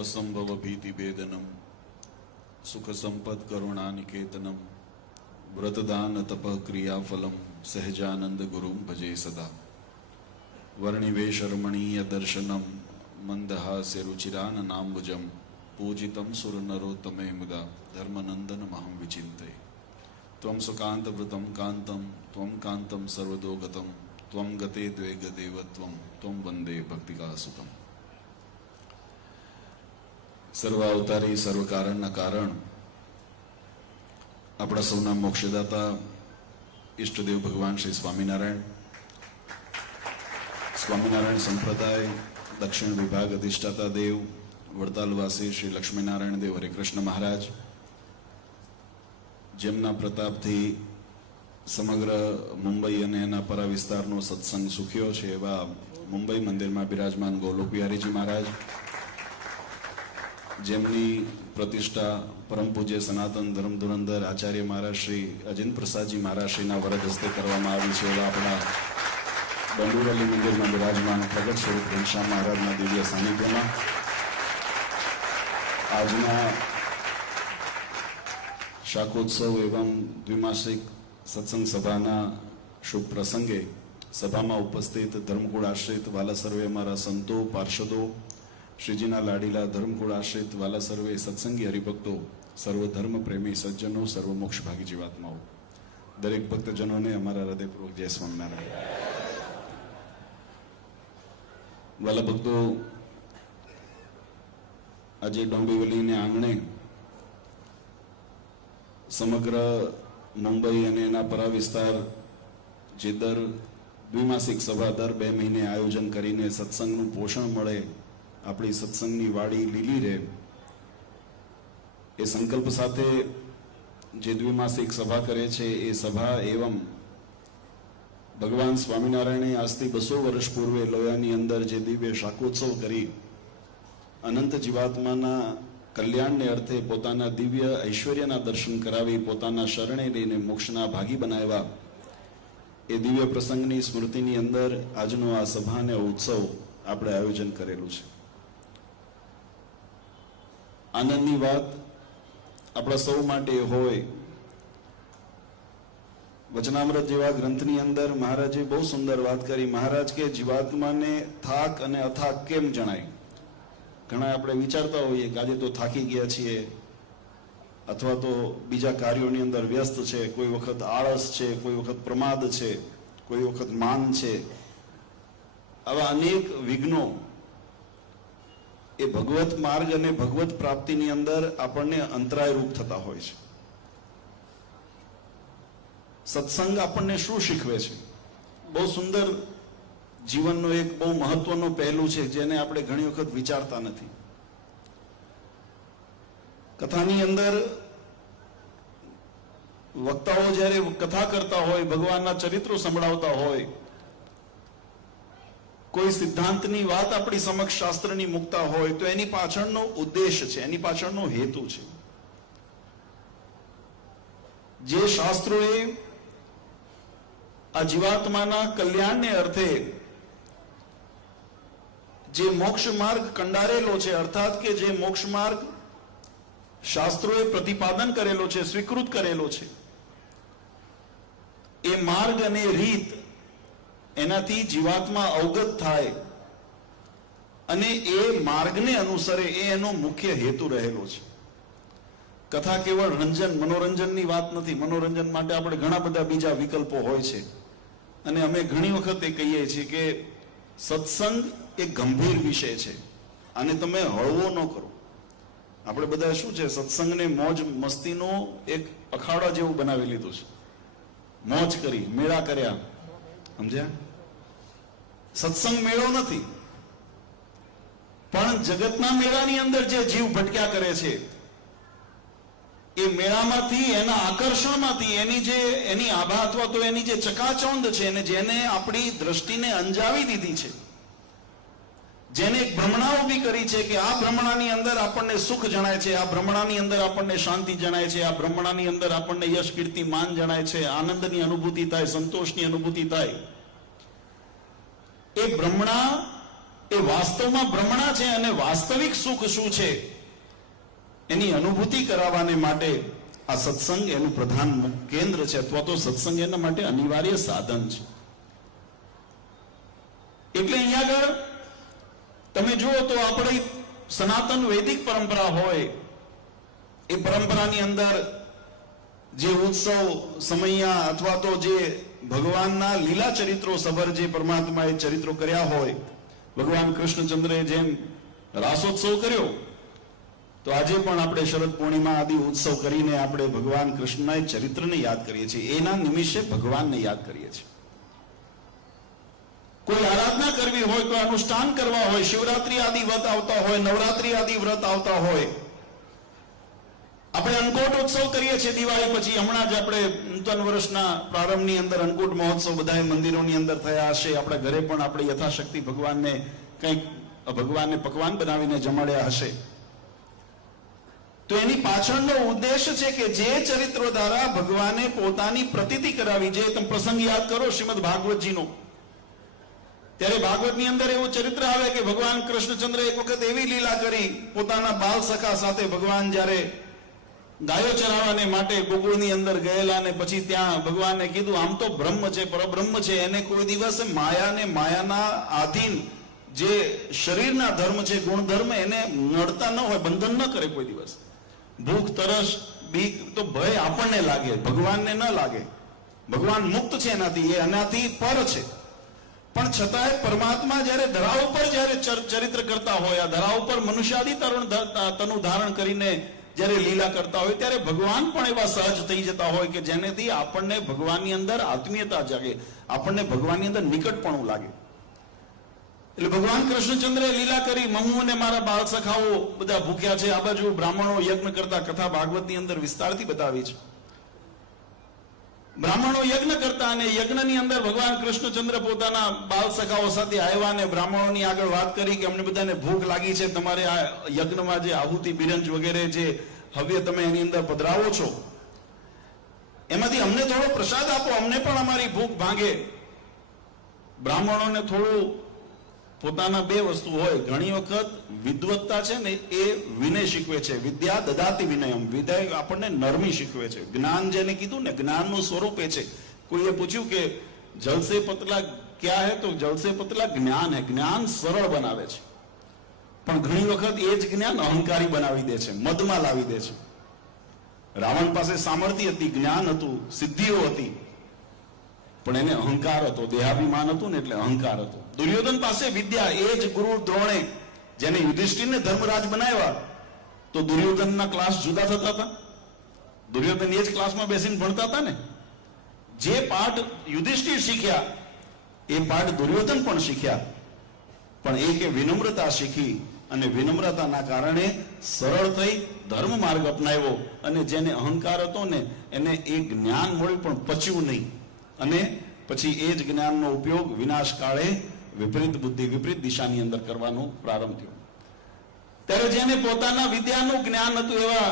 भवसंभव भीतिभेदनम सुख संपद करुणानिकेतनम व्रतदान तप क्रियाफलम सहजानंद गुरुम भजे सदा वर्णिवेश रमणीय दर्शनम मंदहास्य रुचिरान नाम्बुजम पूजितम सुरनरोत्तमे मुदा धर्मनंदन महं विचिन्ते त्वं सुकांत वृतं कांतम त्वं कांतम सर्वदोगतम त्वं गते द्वे गदेव त्वं वंदे भक्तिका सुखम। सर्व अवतारी सर्व कारण कारण अपना सौना मोक्षदाता इष्टदेव भगवान श्री स्वामीनारायण संप्रदाय दक्षिण विभाग अधिष्ठाता देव वड़तालवासी श्री लक्ष्मीनारायण देव हरिकृष्ण महाराज जेमना प्रतापथी समग्र मुंबई अने एना परा विस्तारनो सत्संग सुख्यो छे एवा मुंबई मंदिरमां बिराजमान गोलोक बिहारीजी महाराज जेमनी प्रतिष्ठा परम पूज्य सनातन धर्म धुरंधर आचार्य महाराज श्री अजिंद प्रसादजी महाराज श्रीना वरद हस्ते करवामां आवी छे एवा आपणा बंडुरली मंदिर में विराजमान प्रगट स्वरूप घनश्याम महाराज दिव्य सानिध्य में आजना शाकोत्सव एवं द्विमासिक सत्संग सभा शुभ प्रसंगे सभा में उपस्थित धर्मकूल आश्रित वाला सर्वे अमारा संतो पार्षदों श्रीजीना लाडीला धर्मकूल आश्रित वाला सर्वे सत्संगी हरिभक्तों सर्व धर्म प्रेमी सज्जनों सर्व मोक्ष भागी जीवात्माओं दरेक भक्तजनों ने अमारा हृदयपूर्वक जय स्वामीनारायण। वाला भक्तों आज डोंबिवली ने आंगणे समग्र मुंबई अने एना परा विस्तार जे दर द्विमासिक सभा दर 2 महीने आयोजन करीने सत्संगनुं पोषण मळे आपणी सत्संगनी वाड़ी लीली रहे ए संकल्प साथे जे द्विमासिक सभा करे छे ए सभा एवं भगवान स्वामीनारायणे आजथी 200 वर्ष पूर्वे लोयानी अंदर जे दिव्य शाकोत्सव करी अनंत जीवात्माना कल्याणने अर्थे पोताना दिव्य ऐश्वर्यना दर्शन करावी पोताना शरणे लईने मोक्षना भागी बनाव्या ए दिव्य प्रसंगनी स्मृतिनी अंदर आजनो आ सभा ने उत्सव आपणे आयोजन करेलुं छे। आनंदनी वात आपणा सौ माटे होय वचनामृत जेवा ग्रंथनी अंदर महाराजे बहुत सुंदर बात करी। महाराज के जीवात्मा ने थाक अने अथाक केम जणाय। घणा आपणे विचारता होईए के आजे तो थाकी गया छीए अथवा तो बीजा कार्योनी अंदर व्यस्त छे, कोई वखत आळस छे, कोई वखत प्रमाद छे, कोई वखत मान छे, आवा अनेक विघ्नो ए भगवत मार्ग अने भगवत प्राप्तिनी अंदर आपणने अंतराय रूप थता होय छे। सत्संग आपने शू शीखवे छे? बहुत सुंदर जीवननो एक बहुत महत्वनो पहलू छे जेने आपणे घणी वखत विचारता नथी। कथानी अंदर वक्ताओ ज्यारे कथा करता होय भगवानना चरित्रो संभळावता होय कोई सिद्धांतनी वात आपणी समक्ष शास्त्रनी मुकता होय तो एनी पाछळनो उद्देश्य छे, एनी पाछळनो हेतु छे। जे शास्त्रोए आ जीवात्माना कल्याणने अर्थे जे मोक्ष मार्ग कंडारेलो छे अर्थात के जे मोक्ष मार्ग शास्त्रोए प्रतिपादन करेलो छे स्वीकृत करेलो छे ए मार्ग अने रीत एनाथी जीवात्मा अवगत थाय अने ए मार्गने अनुसरे ए एनो मुख्य हेतु रहेलो छे। कथा केवल रंजन मनोरंजननी वात नथी। मनोरंजन माटे आपणे घणा बधा बीजा विकल्पो होय छे अने अमे घणी वखत ए कहीए छीए के सत्संग एक गंभीर विषय छे आने तमे हळवो न करो। आपणे बधा शुं छे सत्संगने मौज मस्तीनो एक अखाड़ा जेवुं बनावी लीधुं छे। मौज करी मेळा कर्या समझ्या। सत्संग मेळो नथी पण जगतना मेळानी अंदर जे जीव भटक्या करे छे ए मेळामांथी एना आकर्षणमांथी एनी आभा अथवा तो एनी जे चकाचौंध छे ने जेने आपणी दृष्टिने अंजावी दीधी छे जेने एक भ्रमणा उभी करी छे के आ भ्रमणानी अंदर आपणने सुख जणाय छे, आ भ्रमणानी अंदर आपणने शांति जणाय छे, आ भ्रमणानी अंदर आपणने यश कीर्ति मान जणाय छे, आनंदनी अनुभूति थाय, संतोषनी अनुभूति थाय। ए भ्रमणा એ વાસ્તવમાં ભ્રમણા છે અને વાસ્તવિક સુખ શું છે એની અનુભૂતિ કરાવવાને માટે આ સત્સંગ એનું પ્રધાન કેન્દ્ર છે, અથવા તો સત્સંગ એના માટે અનિવાર્ય સાધન છે. એટલે અહીંયા આગળ તમે જુઓ તો આપણી સનાતન વૈદિક પરંપરા હોય, એ પરંપરાની અંદર જે ઉત્સવ સમૈયા અથવા તો જે ભગવાનના લીલા ચરિત્રો સભર જે પરમાત્માએ ચરિત્રો કર્યા હોય, ભગવાન કૃષ્ણચંદ્રએ જેમ રાસોત્સવ કર્યો, તો આજે પણ આપણે શરદ પૂર્ણિમા આદિ ઉત્સવ કરીને આપણે ભગવાન કૃષ્ણના ચરિત્રને યાદ કરીએ છીએ. એના નિમિત્તે ભગવાનને યાદ કરીએ છીએ. કોઈ આરાધના કરવી હોય, કોઈ અનુષ્ઠાન કરવા હોય, શિવરાત્રી આદિ વ્રત આવતા હોય, નવરાત્રી આદિ વ્રત આવતા હોય, આપણે અન્નકૂટ ઉત્સવ કરીએ છીએ દિવાળી પછી. હમણાં જ આપણે નૂતન વર્ષના પ્રારંભની અંદર અન્નકૂટ મહોત્સવ બધાએ મંદિરોની અંદર થયા હશે. આપણે ઘરે પણ આપણે યથાશક્તિ ભગવાનને કંઈક પકવાન બનાવીને જમાડ્યા હશે. તો એની પાછળનો ઉદ્દેશ છે કે જે ચરિત્રો દ્વારા ભગવાને પોતાની પ્રતીતિ કરાવી. જે તમે પ્રસંગ યાદ કરો શ્રીમદ ભાગવતજીનો, ત્યારે ભાગવતની અંદર એવું ચરિત્ર આવે કે ભગવાન કૃષ્ણચંદ્ર એક વખત એવી લીલા કરી, પોતાના બાલ સખા સાથે ભગવાન જ્યારે ગાયો ચરાવવાને માટે ગોકુળની અંદર ગયેલા, અને પછી ત્યાં ભગવાને કીધું આમ તો બ્રહ્મ છે, પરબ્રહ્મ છે, એને કોઈ દિવસ માયાને માયાના આધીન જે શરીરના ધર્મ છે, ગુણધર્મ, એને નડતા ન હોય, બંધન ન કરે કોઈ દિવસ. ભૂખ, તરસ, બીક તો ભય આપણને લાગે, ભગવાનને ન લાગે. ભગવાન મુક્ત છે એનાથી, એ એનાથી પર છે. પણ છતાંય પરમાત્મા જ્યારે ધરા ઉપર જ્યારે ચરિત્ર કરતા હોય, આ ધરા ઉપર મનુષ્યાદી તનુ ધારણ કરીને જ્યારે લીલા કરતા હોય, ત્યારે ભગવાન પણ એવા સહજ થઈ જતા હોય કે જેનેથી આપણને ભગવાનની અંદર આત્મીયતા જાગે, આપણને ભગવાનની અંદર નિકટપણું લાગે. એટલે ભગવાન કૃષ્ણચંદ્રે લીલા કરી, મમ્મુ અને મારા બાળ સખાઓ બધા ભૂખ્યા છે. આ બાજુ બ્રાહ્મણો યજ્ઞ કરતા, કથા ભાગવતની અંદર વિસ્તારથી બતાવી છે. બ્રાહ્મણો યજ્ઞ કરતા, અને યજ્ઞની અંદર ભગવાન કૃષ્ણચંદ્ર પોતાના બાળ સખાઓ સાથે આવ્યા અને બ્રાહ્મણોની આગળ વાત કરી કે અમને બધાને ભૂખ લાગી છે, તમારે આ યજ્ઞમાં જે આહુતિ બિરંજ વગેરે જે હવ્ય તમે એની અંદર પધરાવો છો, એમાંથી અમને થોડો પ્રસાદ આપો, અમને પણ અમારી ભૂખ ભાંગે. બ્રાહ્મણોને થોડું પોતાના બે વસ્તુ હોય. ઘણી વખત વિદ્વત્તા છે ને એ વિનય શીખવે છે. વિદ્યા દદાતિ વિનયમ, વિનય આપણને નરમી શીખવે છે. જ્ઞાન જેને કીધું ને, જ્ઞાનનું સ્વરૂપ એ છે. કોઈએ પૂછ્યું કે જલસે પતલા ક્યાં હે, તો જલસે પતલા જ્ઞાન હે. જ્ઞાન સરળ બનાવે છે, પણ ઘણી વખત એ જ જ્ઞાન અહંકારી બનાવી દે છે, મદમાં લાવી દે છે. રાવણ પાસે સામર્થ્ય હતી, જ્ઞાન હતું, સિદ્ધિઓ હતી, પણ એને અહંકાર હતો, દેહાભિમાન હતું ને એટલે અહંકાર હતો. દુર્યોધન પાસે વિદ્યા, એ જ ગુરુ દ્રોણે જેને યુધિષ્ઠિરને ધર્મરાજ બનાવ્યા, તો દુર્યોધનના ક્લાસ જુદા થતા હતા. દુર્યોધન એ જ ક્લાસમાં બેસીને ભણતા હતા ને. જે પાઠ યુધિષ્ઠિર શીખ્યા એ પાઠ દુર્યોધન પણ શીખ્યા, પણ એ કે વિનમ્રતા શીખી, અને વિનમ્રતાના કારણે સરળ થઈ ધર્મ માર્ગ અપનાવ્યો. અને જેને અહંકાર હતો ને એને એ જ્ઞાન મળ્યું પણ પચ્યું નહીં, અને પછી એ જ જ્ઞાનનો ઉપયોગ વિનાશ કાળે વિપરીત બુદ્ધિ, વિપરીત દિશાની અંદર કરવાનો પ્રારંભ થયો. ત્યારે જેને પોતાના વિદ્યાનું જ્ઞાન હતું એવા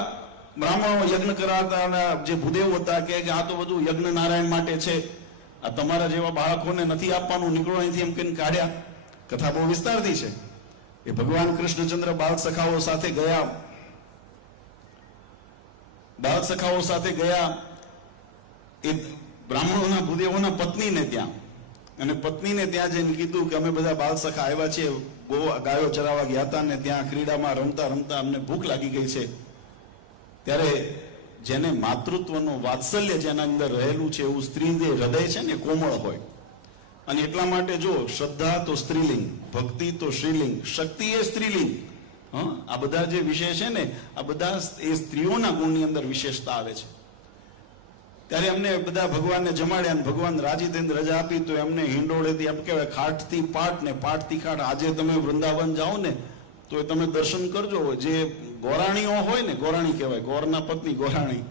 બ્રાહ્મણો યજ્ઞ કરાવતા જે ભૂદેવ હતા કે આ તો બધું યજ્ઞ નારાયણ માટે છે, આ તમારા જેવા બાળકોને નથી આપવાનું, નીકળો અહીંથી, એમ કહીને કાઢ્યા. કથા બહુ વિસ્તારથી છે. એ ભગવાન કૃષ્ણચંદ્ર બાળ સખાઓ સાથે ગયા, બાળ સખાઓ સાથે ગયા એ બ્રાહ્મણોના ભૂદેવોના પત્નીને ત્યાં, અને પત્નીને ત્યાં જઈને કીધું કે અમે બધા બાળ સખા આવ્યા છીએ, ગાયો ચરાવવા ગયા હતા ને ત્યાં ક્રીડામાં રમતા રમતા અમને ભૂખ લાગી ગઈ છે. ત્યારે જેને માતૃત્વનો વાત્સલ્ય જેના અંદર રહેલું છે, એવું સ્ત્રી જે હૃદય છે ને કોમળ હોય, અને એટલા માટે જો શ્રદ્ધા તો સ્ત્રીલિંગ, ભક્તિ તો શ્રીલિંગ, શક્તિ એ સ્ત્રીલિંગ. આ બધા જે વિષય છે ને, આ બધા એ સ્ત્રીઓના ગુણની અંદર વિશેષતા આવે છે. ત્યારે એમને બધા ભગવાનને જમાડ્યા, અને ભગવાન રાજી થઈને રજા આપી, તો એમને હિંડોળેથી એમ કહેવાય ખાટથી પાટ ને પાટથી ખાટ. આજે તમે વૃંદાવન જાઓ ને તો એ તમે દર્શન કરજો, જે ગોરાણીઓ હોય ને, ગોરાણી કહેવાય, ગોરના પત્ની ગોરાણી,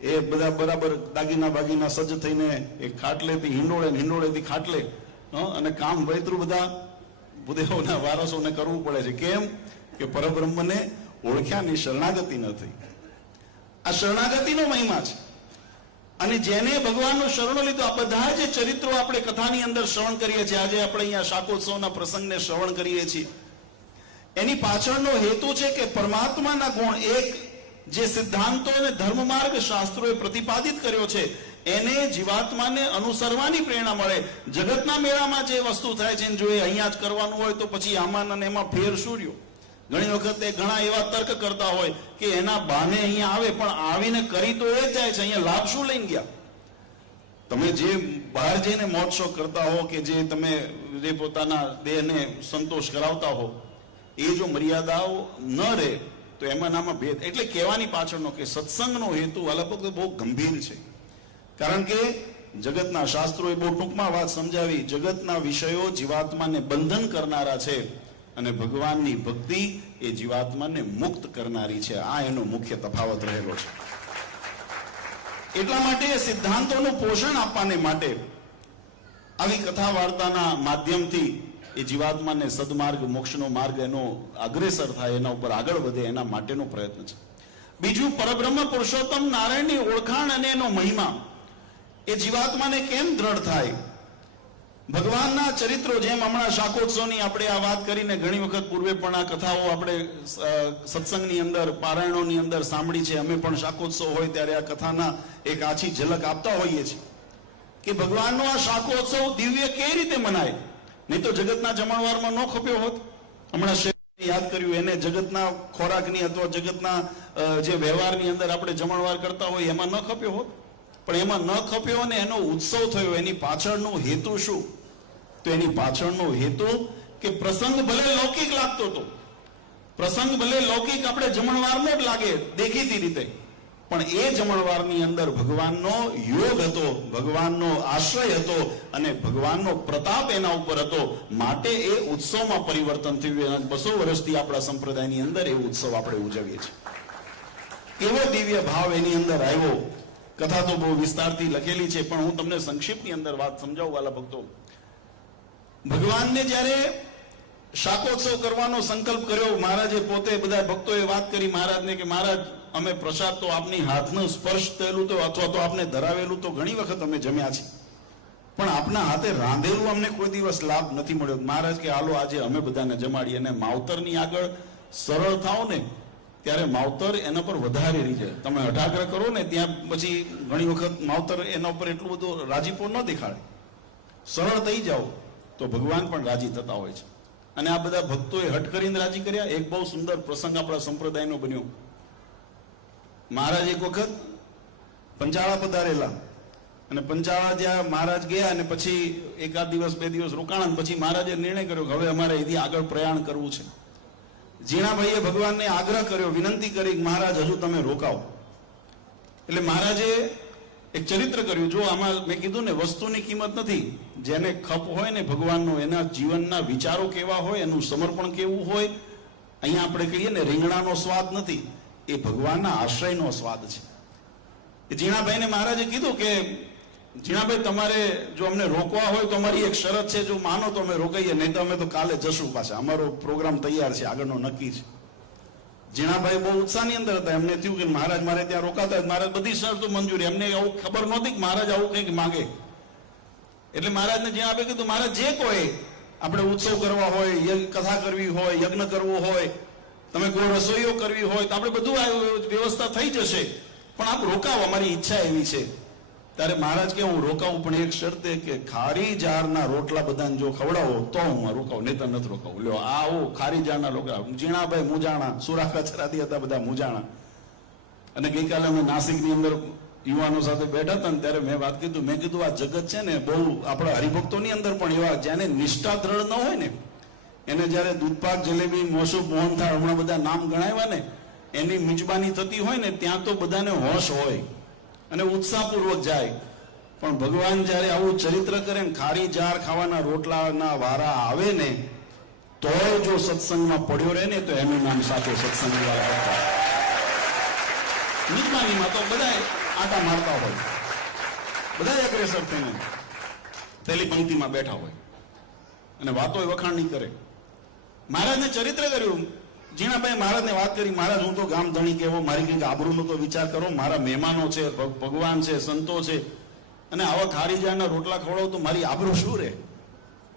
એ બધા બરાબર દાગીના બાગીના સજ્જ થઈને એ ખાટલેથી હિંડોળે ને હિંડોળેથી ખાટલે, અને કામ વૈતરું બધા ભૂદેવોના વારસોને કરવું પડે છે. કેમ કે પરબ્રહ્મને ઓળખ્યાની શરણાગતિ ન થઈ. આ શરણાગતિનો મહિમા છે. અને જેને ભગવાનનું શરણ લીધું, આ બધા જે ચરિત્રો આપણે કથાની અંદર શ્રવણ કરીએ છીએ, આજે આપણે અહીંયા શાકોત્સવના પ્રસંગને શ્રવણ કરીએ છીએ, એની પાછળનો હેતુ છે કે પરમાત્માના ગુણ, એક જે સિદ્ધાંતો અને ધર્મમાર્ગ શાસ્ત્રોએ પ્રતિપાદિત કર્યો છે એને જીવાત્માને અનુસરવાની પ્રેરણા મળે. જગતના મેળામાં જે વસ્તુ થાય છે જો એ અહીંયા જ કરવાનું હોય તો પછી આમાં અને એમાં ફેર શું રહ્યો? ઘણી વખત ઘણા એવા તર્ક કરતા હોય કે એના બહાને અહીંયા આવે, પણ આવીને કરી તો એ જ જાય છે, અહીંયા લાભ શું લઈને ગયા? તમે જે બહાર જઈને મોજ શોખ કરતા હો કે જે તમે જે પોતાના દેહને સંતોષ કરાવતા હો, એ જો મર્યાદાઓ ન રહે તો એમાં નામાં ભેદ. એટલે કહેવાની પાછળનો કે સત્સંગનો હેતુ અલગ બહુ ગંભીર છે. કારણ કે જગતના શાસ્ત્રોએ બહુ ટૂંકમાં વાત સમજાવી, જગતના વિષયો જીવાત્માને બંધન કરનારા છે અને ભગવાનની ભક્તિ એ જીવાત્માને મુક્ત કરનારી છે. આ એનો મુખ્ય તફાવત રહેલો છે. એટલા માટે સિદ્ધાંતોનું પોષણ આપવાને માટે આવી કથા વાર્તાના માધ્યમથી એ જીવાત્માને સદમાર્ગ, મોક્ષનો માર્ગ એનો અગ્રેસર થાય, એના ઉપર આગળ વધે, એના માટેનો પ્રયત્ન છે. બીજું, પરબ્રહ્મ પુરુષોત્તમ નારાયણની ઓળખાણ અને એનો મહિમા એ જીવાત્માને કેમ દ્રઢ થાય? ભગવાનના ચરિત્રો, જેમ હમણાં શાકોત્સવની આપણે આ વાત કરીને ઘણી વખત પૂર્વે પણ આ કથાઓ આપણે સત્સંગની અંદર, પારાયણોની અંદર સાંભળી છે. અમે પણ શાકોત્સવ હોય ત્યારે આ કથાના એક આછી ઝલક આપતા હોઈએ છીએ કે ભગવાનનો આ શાકોત્સવ દિવ્ય કઈ રીતે મનાય? નહીં તો જગતના જમણવારમાં ન ખપ્યો હોત. હમણાં શેઠને યાદ કર્યું, એને જગતના ખોરાકની અથવા જગતના જે વ્યવહારની અંદર આપણે જમણવાર કરતા હોય એમાં ન ખપ્યો હોત. પણ એમાં ન ખપ્યો અને એનો ઉત્સવ થયો. એની પાછળનો હેતુ શું? તો એની પાછળનો હેતુ કે પ્રસંગ ભલે લૌકિક લાગતો હતો, પ્રસંગ ભલે લૌકિક આપણે જમણવારનો જ લાગે દેખીતી રીતે, પણ એ જમણવારની અંદર ભગવાનનો યોગ હતો, ભગવાનનો આશ્રય હતો અને ભગવાનનો પ્રતાપ એના ઉપર હતો. માટે એ ઉત્સવમાં પરિવર્તન થયું. 200 વર્ષથી આપણા સંપ્રદાયની અંદર એ ઉત્સવ આપણે ઉજવીએ છીએ. કેવો દિવ્ય ભાવ એની અંદર આવ્યો. કથા તો બહુ વિસ્તારથી લખેલી છે, પણ હું તમને સંક્ષિપ્તની અંદર વાત સમજાવું વાલા ભક્તો. ભગવાનને જ્યારે શાકોત્સવ કરવાનો સંકલ્પ કર્યો, મહારાજે પોતે બધા ભક્તોએ વાત કરી મહારાજને કે મહારાજ, અમે પ્રસાદ તો આપની હાથનો સ્પર્શ થયેલું તો અથવા તો આપને ધરાવેલું તો ઘણી વખત અમે જમ્યા છીએ, પણ આપના હાથે રાંધેલું અમને કોઈ દિવસ લાભ નથી મળ્યો. મહારાજ કે હાલો આજે અમે બધાને જમાડીએ. અને માવતરની આગળ સરળ થાવ ને ત્યારે માવતર એના પર વધારે રીજે. તમે અઢાગ્રહ કરો ને ત્યાં પછી ઘણી વખત માવતર એના ઉપર એટલું બધું રાજીપો ન દેખાડે. સરળ થઈ જાઓ તો ભગવાન પણ રાજી થતા હોય છે. અને આ બધા ભક્તોએ હટ કરીને રાજી કર્યા. એક બહુ સુંદર પ્રસંગ આપણા સંપ્રદાયનો બન્યો. મહારાજ એક વખત પંચાળા પધારેલા અને પંચાળા જ્યાં મહારાજ ગયા અને પછી એકાદ દિવસ 2 દિવસ રોકાણા, પછી મહારાજે નિર્ણય કર્યો કે હવે અમારે અહીંથી આગળ પ્રયાણ કરવું છે. જીણાભાઈએ ભગવાનને આગ્રહ કર્યો, વિનંતી કરી કે મહારાજ હજુ તમે રોકાવો. એટલે મહારાજે એક ચરિત્ર કર્યું. જો આમાં મેં કીધું ને, વસ્તુની કિંમત નથી. જેને ખપ હોય ને ભગવાનનો, એના જીવનના વિચારો કેવા હોય, એનું સમર્પણ કેવું હોય, અહીંયા આપણે કહીએ ને રીંગણાનો સ્વાદ નથી, એ ભગવાનના આશ્રયનો સ્વાદ છે. જીણાભાઈને મહારાજે કીધું કે જીણાભાઈ, તમારે જો અમને રોકવા હોય તો અમારી એક શરત છે, જો માનો તો અમે રોકાઈએ, નહીં તો અમે તો કાલે જશું પાછા, અમારો પ્રોગ્રામ તૈયાર છે, આગળનો નક્કી છે. જીણાભાઈ બહુ ઉત્સાહની અંદર હતા. એમને થયું કે મહારાજ મારે ત્યાં રોકાતા, મહારાજ બધી શરતો મંજૂરી. એમને આવું ખબર નહોતી કે મહારાજ આવું કંઈક માંગે. એટલે મહારાજને જીણાભાઈ કીધું, મહારાજ જે કોઈ આપણે ઉત્સવ કરવા હોય, કથા કરવી હોય, યજ્ઞ કરવો હોય, તમે કોઈ રસોઈઓ કરવી હોય તો આપણે બધું આ વ્યવસ્થા થઈ જશે, પણ આપ રોકાવો, અમારી ઈચ્છા એવી છે. ત્યારે મહારાજ કે હું રોકાવું, પણ એક શરતે કે ખારી જારના રોટલા બધાને જો ખવડાવો તો હું રોકાવું, નહીં તો નથી રોકાવું. લ્યો આવો ખારી જારના રોટલા. જીણાભાઈ મુજાણા, સુરાખાચરાથી હતા બધા મુજાણા. અને ગઈકાલે અમે નાસિકની અંદર યુવાનો સાથે બેઠા હતા ને ત્યારે મેં વાત કીધું, મેં કીધું આ જગત છે ને બહુ આપણા હરિભક્તોની અંદર પણ એવા જેને નિષ્ઠા દ્રઢ ન હોય ને, એને જ્યારે દૂધપાક, જલેબી, મોસુબ, મોહનથાળ, હમણાં બધા નામ ગણાવ્યા ને, એની મિજબાની થતી હોય ને ત્યાં તો બધાને હોશ હોય અને ઉત્સાહપૂર્વક જાય. પણ ભગવાન જ્યારે આવું ચરિત્ર કરે ને, ખારી જાર ખાવાના રોટલાના વારા આવે ને, તોય જો સત્સંગમાં પડ્યો રહે ને તો એનું નામ સાચો સત્સંગ વાળા. મિજબાનીમાં તો બધા આટા મારતા હોય, બધા અગ્રેસર થઈને પહેલી પંક્તિમાં બેઠા હોય અને વાતો વખાણ નહીં કરે. મહારાજને ચરિત્ર કર્યું. જીણાભાઈ મહારાજને વાત કરી, મહારાજ હું તો ગામ ધણી કેવો, મારી કંઈક આબરૂનો તો વિચાર કરો, મારા મહેમાનો છે, ભગવાન છે, સંતો છે, અને આવા ખારીજાના રોટલા ખવડાવું તો મારી આબરૂ શું રહે?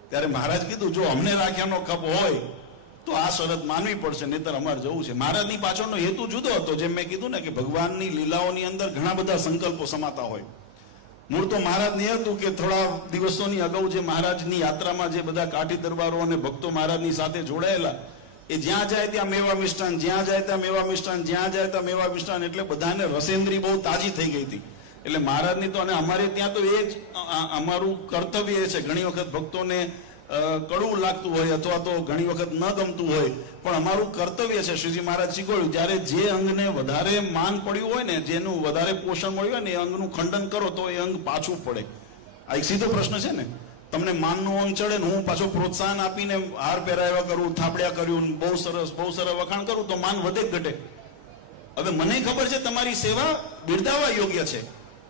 ત્યારે મહારાજ કીધું, જો અમને રાખ્યાનો કપ હોય તો આ શરત માનવી પડશે, નહીતર અમારે જવું છે. મહારાજની પાછળનો હેતુ જુદો હતો. જેમ મેં કીધું ને કે ભગવાનની લીલાઓની અંદર ઘણા બધા સંકલ્પો સમાતા હોય. મૂળ તો મહારાજને એ હતું કે થોડા દિવસોની અગાઉ જે મહારાજની યાત્રામાં જે બધા કાઠી દરબારો અને ભક્તો મહારાજની સાથે જોડાયેલા, એ જ્યાં જાય ત્યાં મેવા મિષ્ટાન, જ્યાં જાય ત્યાં મેવા મિષ્ટાન, જ્યાં જાય ત્યાં મેવા મિષ્ટાન, એટલે બધાને રસેન્દ્રી બહુ તાજી થઈ ગઈ હતી. એટલે મહારાજની તો, અને અમારે ત્યાં તો એ જ અમારું કર્તવ્ય છે. ઘણી વખત ભક્તોને કડવું લાગતું હોય અથવા તો ઘણી વખત ન ગમતું હોય, પણ અમારું કર્તવ્ય છે. શ્રીજી મહારાજ શીખવાડ્યું, જ્યારે જે અંગને વધારે માન પડ્યું હોય ને, જેનું વધારે પોષણ મળ્યું હોય ને, એ અંગનું ખંડન કરો તો એ અંગ પાછું પડે. આ એક સીધો પ્રશ્ન છે ને. તમને માનનું અંગ ચડે ને હું પાછો પ્રોત્સાહન આપીને હાર પહેરાવ્યા કરું, થાપડ્યા કર્યું, બહુ સરસ વખાણ કરું તો માન વધે ઘટે? હવે મને ખબર છે તમારી સેવા બિરદાવવા યોગ્ય છે,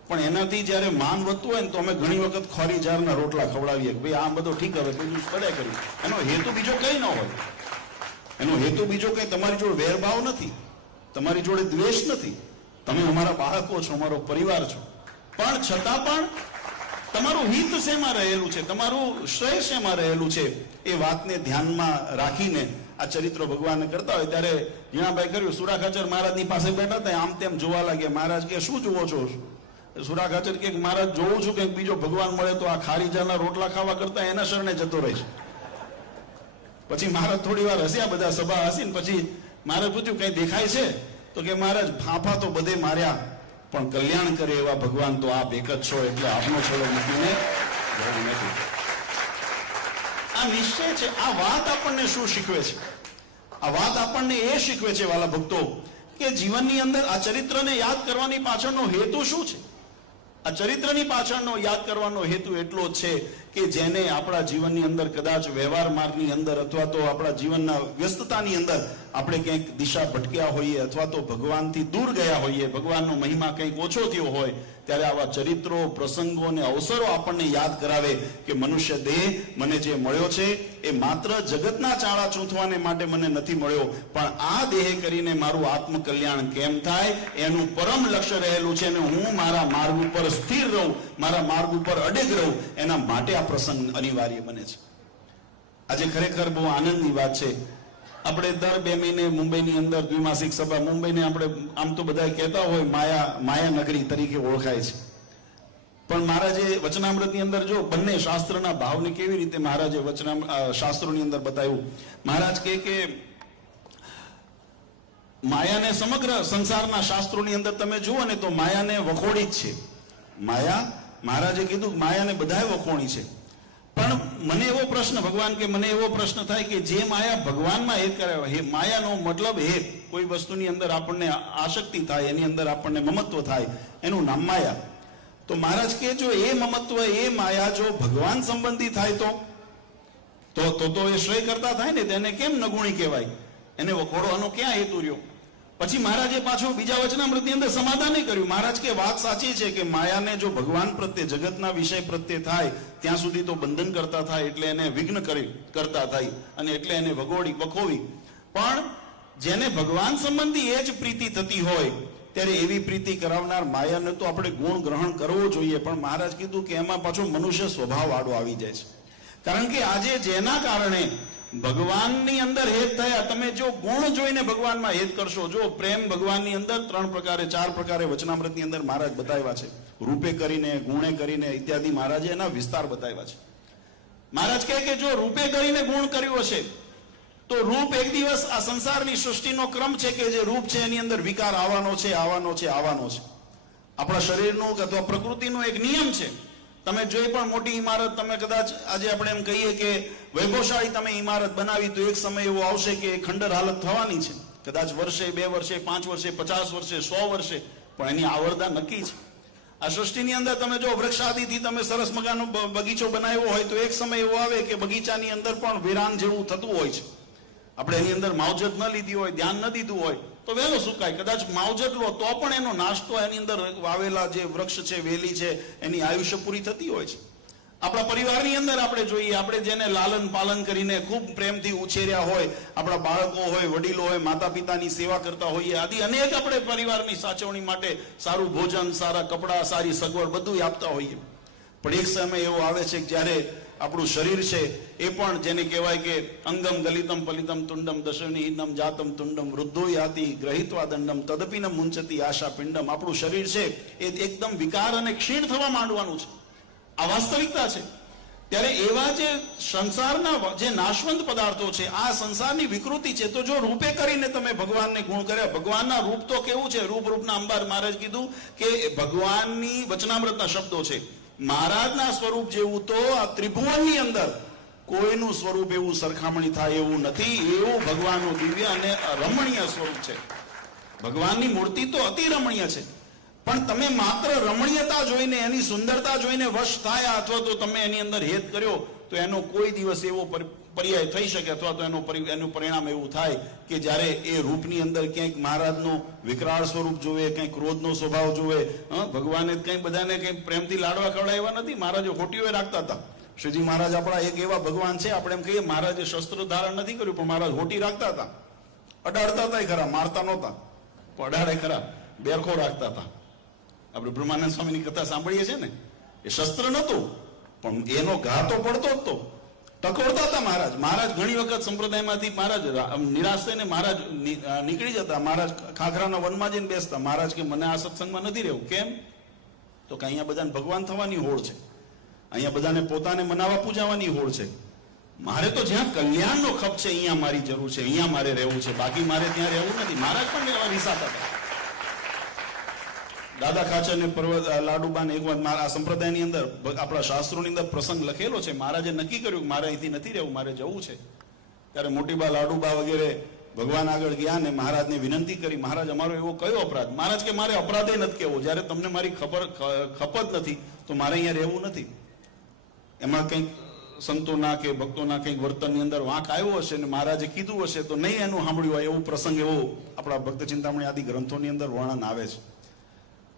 પણ એનાથી જ્યારે માન વધતું હોય ને તો અમે ઘણી વખત ખોરી જારના રોટલા ખવડાવીએ કે ભાઈ આ બધું ઠીક, હવે બીજું કરે કર્યું. એનો હેતુ બીજો કંઈ ન હોય. એનો હેતુ બીજો કંઈ તમારી જોડે વેરભાવ નથી, તમારી જોડે દ્વેષ નથી. તમે અમારા બાળકો છો, અમારો પરિવાર છો, પણ છતાં પણ તમારું હિત શેમાં રહેલું છે, તમારું શ્રેય શેમાં રહેલું છે, એ વાતને ધ્યાનમાં રાખીને આ ચરિત્રો ભગવાન કરતા હોય. ત્યારે જીણાભાઈ કર્યું, સુરાખાચર મહારાજની પાસે બેઠા હતા, આમ તેમ જોવા લાગ્યા. મહારાજ કે શું જુઓ છો? સુરાખાચર કે મહારાજ જોઉં છું કે બીજો ભગવાન મળે તો આ ખારીજાના રોટલા ખાવા કરતા એના શરણે જતો રહીશ. પછી મહારાજ થોડી વાર હસ્યા, બધા સભા હસીને પછી મહારાજ પૂછ્યું, કઈ દેખાય છે? તો કે મહારાજ ફાંફા તો બધે માર્યા, પણ કલ્યાણ કરે એવા ભગવાન તો આપ એક જ છો, એટલે આપનો છોડો મૂકીને જવું નથી. આ નિશ્ચય છે. આ વાત આપણને શું શીખવે છે? આ વાત આપણને એ શીખવે છે વાલા ભક્તો, કે જીવનની અંદર આ ચરિત્રને યાદ કરવાની પાછળનો હેતુ શું છે? આ ચરિત્રની પાછળનો યાદ કરવાનો હેતુ એટલો જ છે કે જેને આપણા જીવનની અંદર કદાચ વ્યવહાર માર્ગની અંદર અથવા તો આપણા જીવનના વ્યસ્તતાની અંદર આપણે ક્યાંક દિશા ભટક્યા હોઈએ અથવા તો ભગવાનથી દૂર ગયા હોઈએ, ભગવાનનો મહિમા કંઈક ઓછો થયો હોય, ત્યારે આવા ચરિત્રો, પ્રસંગો અને અવસરો આપણને યાદ કરાવે કે મનુષ્ય દેહ મને જે મળ્યો છે એ માત્ર જગતના ચાળા ચૂંથવાને માટે મને નથી મળ્યો, પણ આ દેહ કરીને મારું આત્મકલ્યાણ કેમ થાય એનું પરમ લક્ષ્ય રહેલું છે, અને હું મારા માર્ગ ઉપર સ્થિર રહું, મારા માર્ગ ઉપર અડગ રહું, એના માટે આ પ્રસંગ અનિવાર્ય બને છે. આજે ખરેખર બહુ આનંદની વાત છે. આપણે દર 2 મહિને મુંબઈની અંદર દ્વિમાસિક સભા, મુંબઈને આપણે આમ તો બધા કહેતા હોય માયા નગરી તરીકે ઓળખાય છે, પણ મહારાજે વચનામૃતની અંદર જો બંને શાસ્ત્રના ભાવને કેવી રીતે મહારાજે શાસ્ત્રોની અંદર બતાવ્યું. મહારાજ કે માયાને સમગ્ર સંસારના શાસ્ત્રોની અંદર તમે જુઓ ને તો માયાને વખોડી જ છે. માયા, મહારાજે કીધું માયાને બધાએ વખોણી છે. પણ મને એવો પ્રશ્ન, ભગવાન કે મને એવો પ્રશ્ન થાય કે જે માયા ભગવાનમાં હેત કરે, માયાનો મતલબ હેત, કોઈ વસ્તુની અંદર આપણને આસક્તિ થાય, એની અંદર આપણને મમત્વ થાય, એનું નામ માયા. તો મહારાજ કે જો એ મમત્વ, એ માયા જો ભગવાન સંબંધી થાય તો એ શ્રેય કરતા થાય ને, તેને કેમ નગુણી કહેવાય? એને વખોડવાનો ક્યાં હેતુ રહ્યો? પછી મહારાજે પાછું બીજા વચનામૃતની અંદર સમાધાન કર્યું. મહારાજ કે વાત સાચી છે કે માયાને જો ભગવાન પ્રત્યે, જગતના વિષય પ્રત્યે થાય ત્યાં સુધી તો બંધન કરતા થાય, એટલે એને વિઘ્ન કરતા થાય, અને એટલે એને વખોવી. પણ જેને ભગવાન સંબંધી એ જ પ્રીતિ થતી હોય ત્યારે એવી પ્રીતિ કરાવનાર માયાને તો આપણે ગુણ ગ્રહણ કરવો જોઈએ. પણ મહારાજ કીધું કે એમાં પાછો મનુષ્ય સ્વભાવ આડો આવી જાય છે. કારણ કે આજે જેના કારણે ભગવાનની અંદર હેત થયા, તમે જો ગુણ જોઈને ભગવાનમાં હેત કરશો, જો પ્રેમ ભગવાનની અંદર 3 પ્રકારે 4 પ્રકારે વચનામૃતની અંદર મહારાજ બતાવ્યા છે, રૂપે કરીને, ગુણે કરીને ઇત્યાદિ મહારાજે એના વિસ્તાર બતાવ્યા છે. મહારાજ કહે કે જો રૂપે કરીને ગુણ કર્યું હશે તો રૂપ એક દિવસ, આ સંસારની સૃષ્ટિનો ક્રમ છે કે જે રૂપ છે એની અંદર વિકાર આવવાનો છે. આપણા શરીરનો અથવા પ્રકૃતિનો એક નિયમ છે. તમે જોઈ પણ મોટી ઇમારત, તમે કદાચ આજે આપણે એમ કહીએ કે વૈભવશાળી તમે ઇમારત બનાવી તો એક સમય એવો આવશે કે ખંડર હાલત થવાની છે. કદાચ વર્ષે, 2 વર્ષે, 5 વર્ષે, 50 વર્ષે, 100 વર્ષે, પણ એની આવરદા નક્કી છે. આ સૃષ્ટિની અંદર તમે જો વૃક્ષાદિથી તમે સરસ મજાનો બગીચો બનાવ્યો હોય તો એક સમય એવો આવે કે બગીચાની અંદર પણ વિરાન જેવું થતું હોય છે. આપણે એની અંદર માવજત ન લીધી હોય, ધ્યાન ન દીધું હોય તો વહેલો સુકાય. કદાચ માવજત લો તો પણ એનો નાશ તો એની અંદર વાવેલા જે વૃક્ષ છે, વેલી છે, એની આયુષ્ય પૂરી થતી હોય છે. આપણા પરિવારની અંદર આપણે જોઈએ, આપણે જેને લાલન પાલન કરીને ખૂબ પ્રેમથી ઉછેર્યા હોય, આપણા બાળકો હોય, વડીલો હોય, માતા પિતાની સેવા કરતા હોઈએ, આદિ અનેક આપણે પરિવારની સાચવણી માટે સારું ભોજન, સારા કપડાં, સારી સગવડ બધું આપતા હોઈએ. પણ એક સમય એવો આવે છે કે જ્યારે આપણું શરીર છે એ પણ જેને કહેવાય કે અંગમ ગલિતમ પલિતમ તુંડમ દશનિહિનમ જાતમ તુંડમ વૃદ્ધો યાતિ ગ્રહિત્વા દંડમ તદપિન મુંચતી આશા પિંડમ. આપણું શરીર છે એ એકદમ વિકાર અને ક્ષીણ થવા માંડવાનું છે. આ વાસ્તવિકતા છે. ત્યારે એવા જે સંસારના જે નાશવંત પદાર્થો છે, આ સંસારની વિકૃતિ છે, તો જો રૂપે કરીને તમે ભગવાનને ગુણ કર્યા, ભગવાનના રૂપ તો કેવું છે, રૂપના અંબાર મહારાજ કીધું કે ભગવાનની વચનામૃતના શબ્દો છે, મહારાજના સ્વરૂપ જેવું તો આ ત્રિભુવનની અંદર કોઈનું સ્વરૂપ એવું સરખામણી થાય એવું નથી. એવું ભગવાનનું દિવ્ય અને રમણીય સ્વરૂપ છે. ભગવાનની મૂર્તિ તો અતિ રમણીય છે, પણ તમે માત્ર રમણીયતા જોઈને, એની સુંદરતા જોઈને વશ થયા અથવા તો તમે એની અંદર હેત કર્યો તો એનો કોઈ દિવસ એવો પર્યાય થઈ શકે અથવા તો એનું પરિણામ એવું થાય કે જ્યારે એ રૂપની અંદર ક્યાંક મહારાજનું વિકરાળ સ્વરૂપ જોવે, કંઈક ક્રોધનો સ્વભાવ જોવે. ભગવાને કંઈ બધાને કંઈ પ્રેમથી લાડવા ખવડાવ્યા નથી, મહારાજો ખોટીઓ રાખતા હતા. શ્રીજી મહારાજ આપણા એક એવા ભગવાન છે, આપણે એમ કહીએ મહારાજે શસ્ત્ર ધારણ નથી કર્યું, પણ મહારાજ હોટી રાખતા હતા, અડાડતા હતા ખરા, મારતા નહોતા, પણ અડાડે ખરા, બેરખો રાખતા હતા. આપણે બ્રહ્માનંદ સ્વામીની કથા સાંભળીએ છીએ ને, એ શસ્ત્ર નહોતું પણ એનો ઘા તો પડતો જ તો, ટકોરતા હતા મહારાજ. મહારાજ ઘણી વખત સંપ્રદાયમાંથી મહારાજ નિરાશ થઈને મહારાજ નીકળી જતા. મહારાજ ખાખરાના વનમાં જઈને બેસતા. મહારાજ કે મને આ સત્સંગમાં નથી રહેવું. કેમ? તો કે અહીંયા બધાને ભગવાન થવાની હોડ છે, અહીંયા બધાને પોતાને મનાવવા પૂજાવાની હોડ છે. મારે તો જ્યાં કલ્યાણનો ખપ છે અહીંયા મારી જરૂર છે, અહીંયા મારે રહેવું છે, બાકી મારે ત્યાં રહેવું નથી. મહારાજ પણ રીસાતા હતા. દાદા ખાચર ને લાડુબા ને એક વાર આ સંપ્રદાયની અંદર આપણા શાસ્ત્રોની અંદર પ્રસંગ લખેલો છે. મહારાજે નક્કી કર્યું કે મારે અહીંથી નથી રહેવું, મારે જવું છે. ત્યારે મોટીબા લાડુબા વગેરે ભગવાન આગળ ગયા ને મહારાજને વિનંતી કરી, મહારાજ અમારો એવો કયો અપરાધ? મહારાજ કે મારે અપરાધે નથી કહેવો, જ્યારે તમને મારી ખપ જ નથી તો મારે અહીંયા રહેવું નથી. એમાં કંઈક સંતોના કે ભક્તોના કંઈક વર્તનની અંદર વાંક આવ્યો હશે ને મહારાજે કીધું હશે તો નહીં એનું સાંભળ્યું હોય એવું પ્રસંગ એવો આપણા ભક્ત ચિંતામણી આદિ ગ્રંથોની અંદર વર્ણન આવે છે.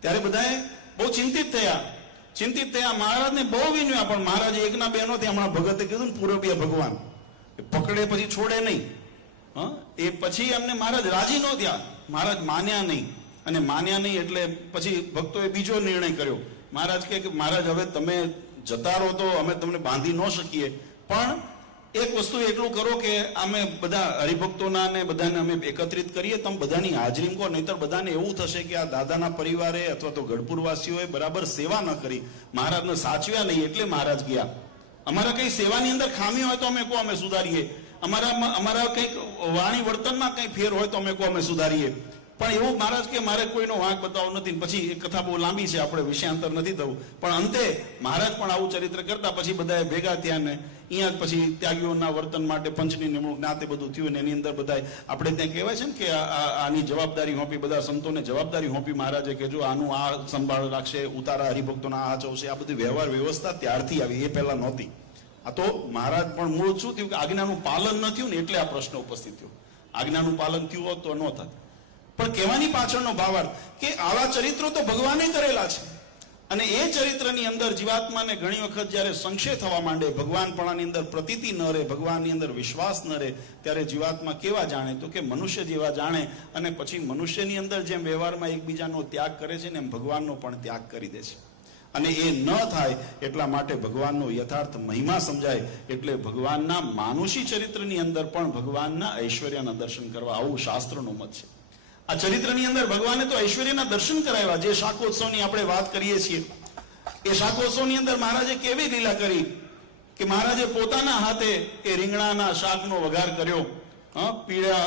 ત્યારે બધાએ બહુ ચિંતિત થયા. મહારાજને બહુ વિનવ્યા, પણ મહારાજે એકના બે નો હમણાં ભગતે કીધું ને પૂરબીય ભગવાન પકડે પછી છોડે નહીં. એ પછી એમને મહારાજ રાજી ન થયા, મહારાજ માન્યા નહીં. અને માન્યા નહીં એટલે પછી ભક્તોએ બીજો નિર્ણય કર્યો. મહારાજ કે મહારાજ હવે તમે જતા રહો તો અમે તમને બાંધી ન શકીએ, પણ એક વસ્તુ એટલું કરો કે અમે બધા હરિભક્તોના ને બધાને અમે એકત્રિત કરીએ, તમે બધાની હાજરી કહો, નહીતર બધાને એવું થશે કે આ દાદાના પરિવારે અથવા તો ગઢપુરવાસીઓએ બરાબર સેવા ન કરી, મહારાજને સાચવ્યા નહીં એટલે મહારાજ ગયા. અમારા કઈ સેવાની અંદર ખામી હોય તો અમે કહો, અમે સુધારીએ. અમારા કંઈક વાણી વર્તનમાં કંઈ ફેર હોય તો અમે કહો, અમે સુધારીએ. પણ એવું મહારાજ કે મારે કોઈનો વાંક બતાવો નથી. પછી એ કથા બહુ લાંબી છે, આપણે વિષયાંતર નથી થવું, પણ અંતે મહારાજ પણ આવું ચરિત્ર કરતા પછી બધાએ ભેગા થયા ને અહીંયા પછી ત્યાગીઓના વર્તન માટે પંચની નિમણૂક ના તે બધું થયું ને એની અંદર બધા આપણે ત્યાં કહેવાય છે ને કે આની જવાબદારી સોંપી, બધા સંતોને જવાબદારી સોંપી મહારાજે કે જો આનું આ સંભાળ રાખશે, ઉતારા હરિભક્તોના આ ચવશે. આ બધી વ્યવહાર વ્યવસ્થા ત્યારથી આવી, એ પહેલા નહોતી. આ તો મહારાજ પણ મૂળ શું થયું કે આજ્ઞાનું પાલન ન થયું ને એટલે આ પ્રશ્ન ઉપસ્થિત થયો. આજ્ઞાનું પાલન થયું હોત તો ન થાત. પણ કહેવાની પાછળનો ભાવાર્થ કે આવા ચરિત્રો તો ભગવાને કરેલા છે, અને એ ચરિત્રની અંદર જીવાત્માને ઘણી વખત જ્યારે સંશય થવા માંડે, ભગવાનપણાની અંદર પ્રતીતિ ન રહે, ભગવાનની અંદર વિશ્વાસ ન રહે, ત્યારે જીવાત્મા કેવા જાણે? તો કે મનુષ્ય જેવા જાણે. અને પછી મનુષ્યની અંદર જેમ વ્યવહારમાં એકબીજાનો ત્યાગ કરે છે ને એમ ભગવાનનો પણ ત્યાગ કરી દે છે. અને એ ન થાય એટલા માટે ભગવાનનો યથાર્થ મહિમા સમજાય એટલે ભગવાનના માનુષી ચરિત્રની અંદર પણ ભગવાનના ઐશ્વર્યના દર્શન કરવા, આવું શાસ્ત્રનો મત છે. આ ચરિત્રની અંદર ભગવાને તો ઐશ્વર્યના દર્શન કરાવ્યા. જે શાકોત્સવની આપણે વાત કરીએ છીએ, એ શાકોત્સવની અંદર મહારાજે કેવી લીલા કરી કે મહારાજે પોતાના હાથે એ રીંગણાના શાકનો વઘાર કર્યો. પીળા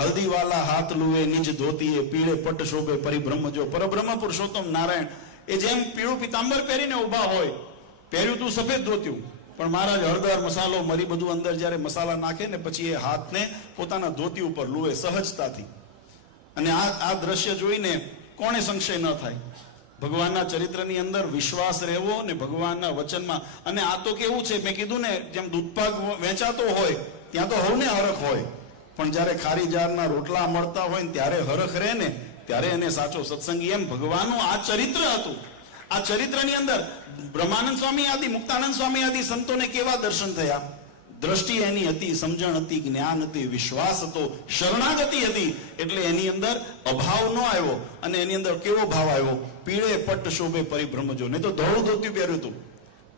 હલ્દીવાલા હાથ લુએ નિજ ધોતીએ, પીળે પટ શોભે પરિબ્રહ્મ જો. પરબ્રહ્મ પુરુષોત્તમ નારાયણ એ જેમ પીળું પિતાંબર પહેરીને ઉભા હોય, પહેર્યું તું સફેદ ધોત્યું, પણ મહારાજ હળદર મસાલો મરી બધું અંદર જ્યારે મસાલા નાખે ને પછી એ હાથને પોતાના ધોતી ઉપર લુએ સહજતાથી. અને આ દ્રશ્ય જોઈને કોને સંશય ન થાય? ભગવાનના ચરિત્રની અંદર વિશ્વાસ રહેવો ને ભગવાનના વચનમાં. અને આ તો કેવું છે, મેં કીધું ને, જેમ દૂધપાક વેચાતો હોય ત્યાં તો હવને હરખ હોય, પણ જ્યારે ખારી જારના રોટલા મળતા હોય ને ત્યારે હરખ રહે ને ત્યારે એને સાચો સત્સંગી. એમ ભગવાનનું આ ચરિત્ર હતું. આ ચરિત્રની અંદર બ્રહ્માનંદ સ્વામી આદિ, મુક્તાનંદ સ્વામી આદિ સંતોને કેવા દર્શન થયા? દ્રષ્ટિ એની હતી, સમજણ હતી, જ્ઞાન હતી, વિશ્વાસ હતો, શરણાગતિ હતી. એટલે એની અંદર અભાવ ન આવ્યો. અને એની અંદર કેવો ભાવ આવ્યો? પીળે પટ્ટ શોભે પરિભ્રમજો. નહીં તો ધોળું ધોતિયું પહેર્યું હતું,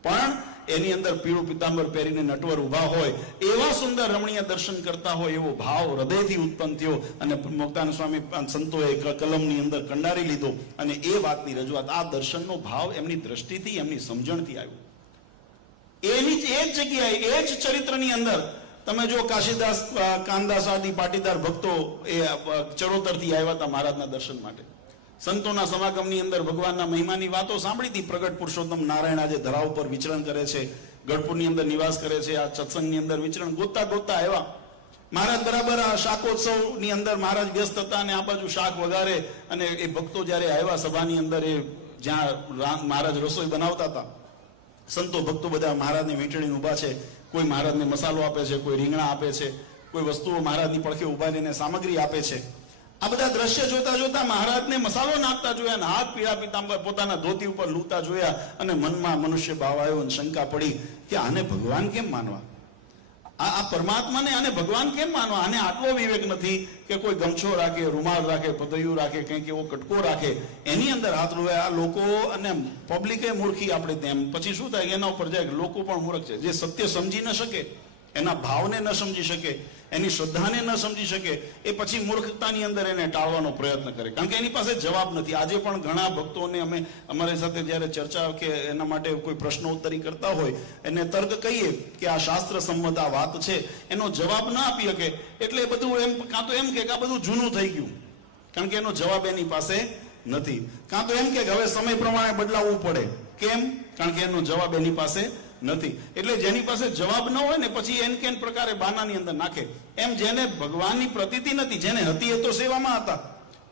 પણ એની અંદર પીળું પિતાંબર પહેરીને નટવર ઉભા હોય, એવા સુંદર રમણીય દર્શન કરતા હોય એવો ભાવ હૃદયથી ઉત્પન્ન થયો. અને મુક્તાનંદ સ્વામી સંતોએ કલમની અંદર કંડારી લીધો અને એ વાતની રજૂઆત, આ દર્શનનો ભાવ એમની દ્રષ્ટિથી, એમની સમજણથી આવ્યો. એની એ જ જગ્યાએ, એ જ ચરિત્રની અંદર તમે જો કાશીદાસ, કાનદાસ આદિ પાટીદાર ભક્તો એ ચરોતરથી આવ્યા હતા મહારાજના દર્શન માટે. સંતોના સમાગમની અંદર ભગવાનના મહિમાની વાતો સાંભળી હતી. પ્રગટ પુરુષોત્તમ નારાયણ આજે ધરા ઉપર વિચરણ કરે છે, ગઢપુરની અંદર નિવાસ કરે છે. આ સત્સંગની અંદર વિચરણ ગોતતા ગોતતા આવ્યા મહારાજ. બરાબર આ શાકોત્સવની અંદર મહારાજ વ્યસ્ત હતા અને આ બાજુ શાક વગારે. અને એ ભક્તો જ્યારે આવ્યા સભાની અંદર, એ જ્યાં મહારાજ રસોઈ બનાવતા હતા, સંતો ભક્તો બધા મહારાજની વીંટણીને ઊભા છે. કોઈ મહારાજને મસાલો આપે છે, કોઈ રીંગણા આપે છે, કોઈ વસ્તુઓ મહારાજની પડખે ઊભા રહીને સામગ્રી આપે છે. આ બધા દ્રશ્ય જોતા જોતા મહારાજને મસાલો નાખતા જોયા અને હાથ પીળા પિતાંબર પોતાના ધોતી ઉપર લૂંટા જોયા અને મનમાં મનુષ્ય ભાવ આવ્યો અને શંકા પડી કે આને ભગવાન કેમ માનવા? આ પરમાત્માને આને ભગવાન કેમ માનવા? આને આટલો વિવેક નથી કે કોઈ ગમછો રાખે, રૂમાલ રાખે, પતૈયું રાખે, કંઈક એવો કટકો રાખે, એની અંદર હાથ રોવે. આ લોકો અને પબ્લિકે મૂર્ખી આપણે તેમ. પછી શું થાય? એના ઉપર જાય લોકો પણ મૂર્ખ છે. જે સત્ય સમજી ન શકે, એના ભાવને ન સમજી શકે, એની શ્રદ્ધાને ન સમજી શકે, એ પછી મૂર્ખતાની અંદર એને ટાળવાનો પ્રયત્ન કરે, કારણ કે એની પાસે જવાબ નથી. આજે પણ ઘણા ભક્તોને અમે અમારી સાથે જ્યારે ચર્ચા કે એના માટે કોઈ પ્રશ્નોત્તરી કરતા હોય, એને તર્ક કહીએ કે આ શાસ્ત્ર સંમત આ વાત છે, એનો જવાબ ના આપી શકે એટલે બધું એમ, કાં તો એમ કે આ બધું જૂનું થઈ ગયું, કારણ કે એનો જવાબ એની પાસે નથી. કાં તો એમ કે હવે સમય પ્રમાણે બદલાવવું પડે. કેમ? કારણ કે એનો જવાબ એની પાસે નથી. એટલે જેની પાસે જવાબ ન હોય ને પછી એન કેન પ્રકારે બાનાની અંદર નાખે. એમ જેને ભગવાનની પ્રતીતિ નથી, જેને હતી એ તો સેવામાં હતા,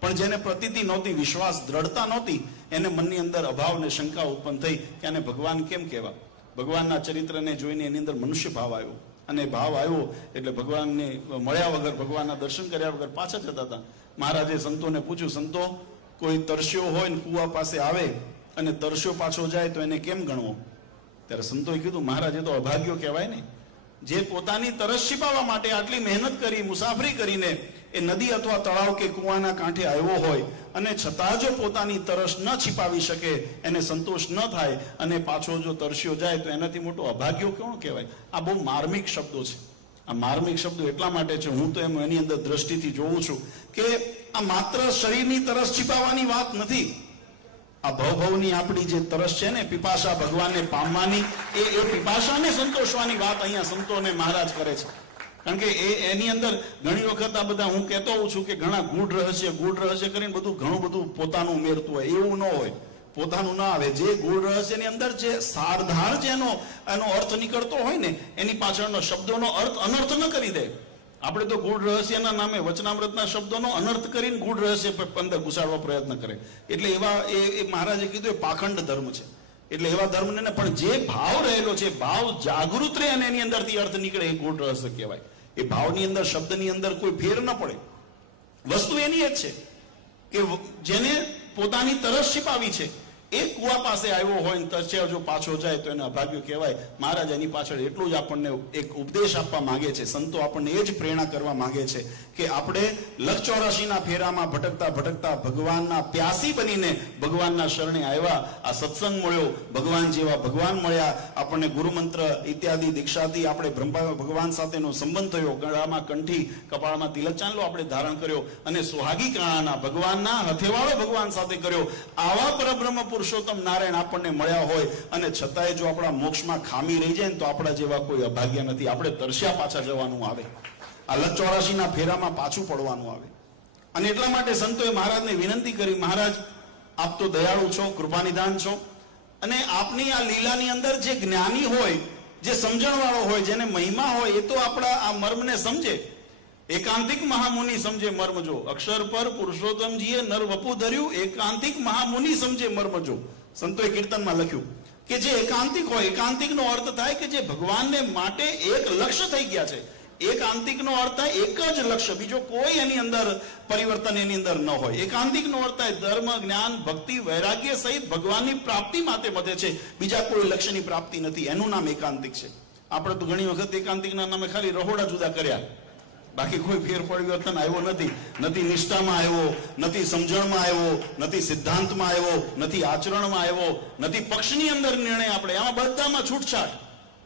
પણ જેને પ્રતીતિ નહોતી, વિશ્વાસ, દ્રઢતા નહોતી, એને મનની અંદર અભાવ ને શંકા ઉત્પન્ન થઈ કે આને ભગવાન કેમ કહેવા? ભગવાનના ચરિત્રને જોઈને એની અંદર મનુષ્ય ભાવ આવ્યો. અને ભાવ આવ્યો એટલે ભગવાનને મળ્યા વગર, ભગવાનના દર્શન કર્યા વગર પાછા જતા હતા. મહારાજે સંતોને પૂછ્યું, સંતો, કોઈ તરસ્યો હોય ને કુવા પાસે આવે અને તરસ્યો પાછો જાય તો એને કેમ ગણવો? ત્યારે સંતોએ કીધું, મહારાજ એ તો અભાગ્યો કહેવાય ને, જે પોતાની તરસ छिपाવવા માટે આટલી મહેનત કરી, મુસાફરી કરીને એ નદી અથવા તળાવ કે કુવાના કાંઠે આવ્યો હોય અને છતાં જો પોતાની તરસ ન छिपाવી શકે, એને સંતોષ ન થાય અને પાછો જો તરસ્યો જાય તો એનાથી મોટો અભાગ્યો કોણ કહેવાય? આ બહુ માર્મિક શબ્દો છે. આ માર્મિક શબ્દો એટલા માટે છે, હું તો એમ એની અંદર દ્રષ્ટિથી જોઉં છું કે આ માત્ર શરીરની તરસ छिपाવવાની વાત નથી. આ ભવભવની આપણી જે તરસ છે ને, પીપાસા ભગવાનને પામવાની, એ પીપાસાને સંતોષવાની વાત અહીંયા સંતોને મહારાજ કરે છે. કારણ કે એની અંદર ઘણી વખત આ બધા હું કહેતો હોઉં છું કે ઘણા ગૂઢ રહસ્ય કરીને બધું ઘણું બધું પોતાનું ઉમેરતું હોય. એવું ન હોય, પોતાનું ના આવે. જે ગૂઢ રહસ્યની અંદર જે સારધાર છે એનો અર્થ નીકળતો હોય ને, એની પાછળનો શબ્દોનો અર્થ અનર્થ ન કરી દે. આપણે તો ગૂઢ રહસ્યના નામે વચનામૃતના શબ્દોનો અનર્થ કરીને ગૂઢ રહસ્ય અંદર ઘુસાડવા પ્રયત્ન કરે. એટલે એવા એ મહારાજે કીધું એ પાખંડ ધર્મ છે. એટલે એવા ધર્મને પણ જે ભાવ રહેલો છે, ભાવ જાગૃત રહે અને એની અંદરથી અર્થ નીકળે, એ ગૂઢ રહસ્ય કહેવાય. એ ભાવની અંદર, શબ્દની અંદર કોઈ ફેર ન પડે. વસ્તુ એની જ છે કે જેને પોતાની તરસ छिपाવી છે, એ કુવા પાસે આવ્યો હોય ને તરસ્યો જો પાછો જાય તો એને અભાગ્યો કહેવાય. મહારાજ એની પાછળ એટલું જ આપણને એક ઉપદેશ આપવા માંગે છે. સંતો આપણને એ જ પ્રેરણા કરવા માંગે છે કે આપણે લખ 84ના ફેરામાં ભટકતા ભટકતા ભગવાનના પ્યાસી બનીને ભગવાનના શરણે આવ્યા. આ સત્સંગ મળ્યો, ભગવાન જેવા ભગવાન મળ્યા, આપણને ગુરુમંત્ર ઇત્યાદિ દીક્ષાથી આપણે ભગવાન સાથેનો સંબંધ થયો. ગળામાં કંઠી, કપાળમાં તિલક ચાંદલો આપણે ધારણ કર્યો અને સુહાગી કાણાના ભગવાનના હથેવાળો ભગવાન સાથે કર્યો. આવા પરબ્રહ્મ પુરુષોત્તમ નારાયણ આપણને મળ્યા હોય અને છતાંય જો આપણા મોક્ષમાં ખામી રહી જાય ને તો આપણા જેવા કોઈ અભાગ્ય નથી. આપણે તરસ્યા પાછા જવાનું આવે, આ લખ 84ના ફેરામાં પાછું પડવાનું આવે. અને એટલા માટે સંતોએ મહારાજને વિનંતી કરી, મહારાજ આપ તો દયાળુ છો, કૃપાનિધાન છો, અને આપની આ લીલાની અંદર જે જ્ઞાની હોય, જે સમજણવાળો હોય, જેને મહિમા હોય, એ તો આપણા આ મર્મને સમજે. એકાંતિક મહામુનિ સમજે મર્મ જો, અક્ષર પર પુરુષોત્તમજીએ નર વપુ ધર્યું, એકાંતિક મહામુનિ સમજે મર્મ જો. સંતોએ કીર્તનમાં લખ્યું કે જે એકાંતિક હોય, એકાંતિકનો અર્થ થાય કે જે ભગવાનને માટે એક લક્ષ્ય થઈ ગયા છે, એકાંતિકનો અર્થ એક જ લક્ષ્ય, બીજો કોઈ એની અંદર પરિવર્તન એની અંદર ન હોય. એકાંતિકનો અર્થ ધર્મ, જ્ઞાન, ભક્તિ, વૈરાગ્ય સહિત ભગવાનની પ્રાપ્તિ માટે વધે છે, બીજા કોઈ લક્ષ્યની પ્રાપ્તિ નથી. એનું નામ એકાંતિક છે. આપણે તો ઘણી વખત એકાંતિકના નામે ખાલી રહોડા જુદા કર્યા, બાકી કોઈ ફેર પરિવર્તન આવ્યો નથી. નથી નિષ્ઠામાં આવ્યો, નથી સમજણમાં આવ્યો, નથી સિદ્ધાંતમાં આવ્યો, નથી આચરણમાં આવ્યો, નથી પક્ષની અંદર નિર્ણય. આપણે આમાં બધામાં છૂટછાટ,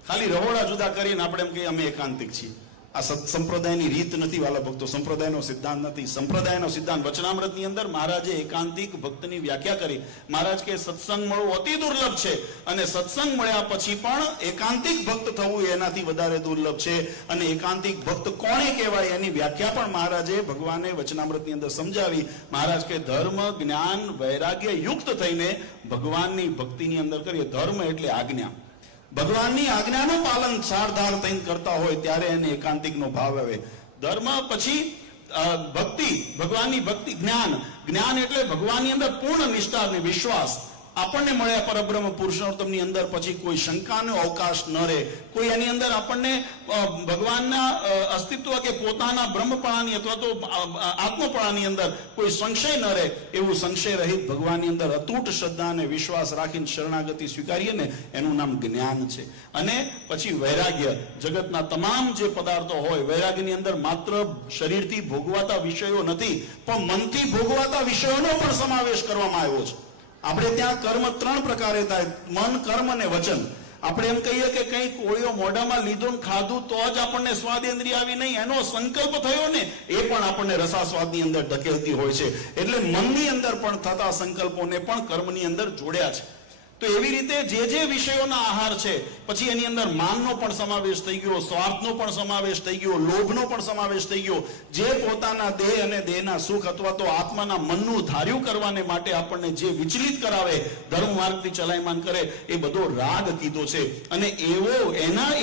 ખાલી રહોડા જુદા કરીને આપણે એમ કહીએ અમે એકાંતિક છીએ. આ સંપ્રદાયની રીત નથી વાલા ભક્તો, સંપ્રદાયનો સિદ્ધાંત નથી. સંપ્રદાયનો સિદ્ધાંત વચનામૃતની અંદર મહારાજે એકાંતિક ભક્તની વ્યાખ્યા કરી. મહારાજ કે સત્સંગ મળવો અતિ દુર્લભ છે, અને સત્સંગ મળ્યા પછી પણ એકાંતિક ભક્ત થવું એનાથી વધારે દુર્લભ છે. અને એકાંતિક ભક્ત કોણે કહેવાય એની વ્યાખ્યા પણ મહારાજે ભગવાને વચનામૃતની અંદર સમજાવી. મહારાજ કે ધર્મ, જ્ઞાન, વૈરાગ્ય યુક્ત થઈને ભગવાનની ભક્તિની અંદર કરીએ. ધર્મ એટલે આજ્ઞા, ભગવાનની આજ્ઞાનું પાલન સારધાર થઈને કરતા હોય ત્યારે એને એકાંતિકનો ભાવ આવે. ધર્મ પછી ભક્તિ, ભગવાનની ભક્તિ. જ્ઞાન, જ્ઞાન એટલે ભગવાનની અંદર પૂર્ણ નિષ્ઠા અને વિશ્વાસ. આપણને મળ્યા પરબ્રહ્મ પુરુષોત્તમની અંદર પછી કોઈ શંકાનો અવકાશ ન રહે, કોઈ એની અંદર આપણને ભગવાનના અસ્તિત્વ કે પોતાના બ્રહ્મપણાની અથવા તો આત્મપણાની અંદર કોઈ સંશય ન રહે, એવું સંશય રહિત ભગવાનની અંદર અતૂટ શ્રદ્ધા અને વિશ્વાસ રાખીને શરણાગતિ સ્વીકારીએ ને એનું નામ જ્ઞાન છે. અને પછી વૈરાગ્ય, જગતના તમામ જે પદાર્થો હોય, વૈરાગ્યની અંદર માત્ર શરીરથી ભોગવાતા વિષયો નથી, પણ મનથી ભોગવાતા વિષયોનો પણ સમાવેશ કરવામાં આવ્યો છે. આપણે ત્યાં કર્મ 3 પ્રકારે થાય, મન, કર્મ અને વચન. આપણે એમ કહીએ કે કંઈ કોળિયો મોઢામાં લીધો ને ખાધું તો જ આપણને સ્વાદેન્દ્રિય આવી, નહીં, એનો સંકલ્પ થયો ને એ પણ આપણને રસાસ્વાદની અંદર ધકેલતી હોય છે. એટલે મનની અંદર પણ થતા સંકલ્પોને પણ કર્મની અંદર જોડ્યા છે. તો એવી રીતે જે વિષયોના આહાર છે, પછી એની અંદર માનનો પણ સમાવેશ થઈ ગયો, સ્વાર્થનો પણ સમાવેશ થઈ ગયો, લોભનો પણ સમાવેશ થઈ ગયો. જે પોતાના દેહ અને દેહના સુખ અથવા તો આત્માના મનનું ધાર્યું કરવાને માટે આપણને જે વિચલિત કરાવે, ધર્મ માર્ગથી ચલાયમાન કરે, એ બધો રાગ કીધો છે. અને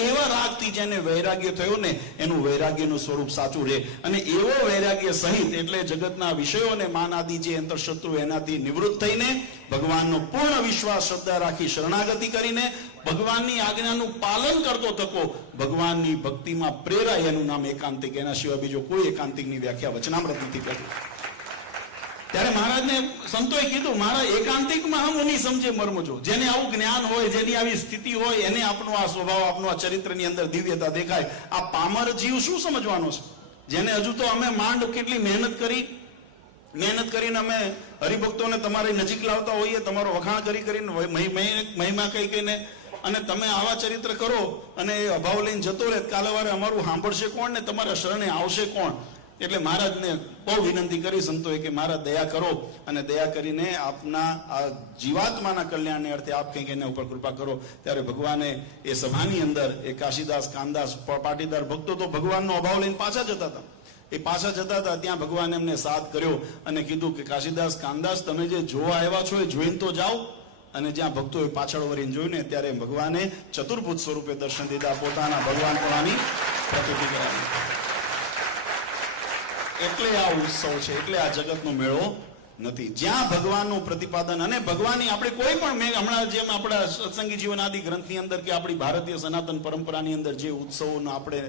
એવા રાગથી જેને વૈરાગ્ય થયો ને એનું વૈરાગ્યનું સ્વરૂપ સાચું રહે. અને એવો વૈરાગ્ય સહિત એટલે જગતના વિષયોને માન આદિ જે અંતરશત્રુ એનાથી નિવૃત્ત થઈને ભગવાનનો પૂર્ણ વિશ્વાસ, શ્રદ્ધા રાખી શરણાગતિ કરીને ભગવાનની આજ્ઞાનું પાલન કરતો થકો ભગવાનની ભક્તિમાં પ્રેરાય, એનું નામ એકાંતિક. એના સિવાય બીજો કોઈ એકાંતિકની વ્યાખ્યા વચનામૃત નથી કરી. ત્યારે મહારાજને સંતોએ કીધું, મારા એકાંતિકમાં હમ નહીં સમજે મર્મ જો. જેને આવું જ્ઞાન હોય, જેની આવી સ્થિતિ હોય, એને આપણો આ સ્વભાવ, આપણો આ ચરિત્રની અંદર દિવ્યતા દેખાય. આ પામર જીવ શું સમજવાનો છે? જેને હજુ તો અમે માંડ કેટલી મહેનત કરીને અમે હરિભક્તોને તમારી નજીક લાવતા હોઈએ, તમારો વખાણ કરીને મહિમા કહીને, અને તમે આવા ચરિત્ર કરો અને એ અભાવ લઈને જતો રહે, કાલે વારે અમારું સાંભળશે કોણ ને તમારા શરણે આવશે કોણ? એટલે મહારાજને બહુ વિનંતી કરી સંતોએ કે મહારાજ દયા કરો, અને દયા કરીને આપના આ જીવાત્માના કલ્યાણને અર્થે આપ કંઈક એના ઉપર કૃપા કરો. ત્યારે ભગવાને એ સભાની અંદર એ કાશીદાસ, કાનદાસ, પાટીદાર ભક્તો તો ભગવાનનો અભાવ લઈને પાછા જતા હતા. એ પાછા જતા હતા ત્યાં ભગવાને એમને સાથ કર્યો અને કીધું કે કાશીદાસ, કાનદાસ, તમે જે જોવા આવ્યા છો એ જોઈને તો જાઓ. અને જ્યાં ભક્તોએ પાછળ વળીને જોયું ને ત્યારે ભગવાને ચતુર્ભુજ સ્વરૂપે દર્શન દીધા, પોતાના ભગવાનપણાની પ્રતીતિ કરાવી. એટલે આ ઉત્સવ છે, એટલે આ જગતનો મેળો નથી. જ્યાં ભગવાનનું પ્રતિપાદન અને ભગવાનની આપણે કોઈ પણ હમણાં જેમ આપણા સત્સંગી જીવન આદિ ગ્રંથની અંદર કે આપણી ભારતીય સનાતન પરંપરાની અંદર જે ઉત્સવોનો આપણે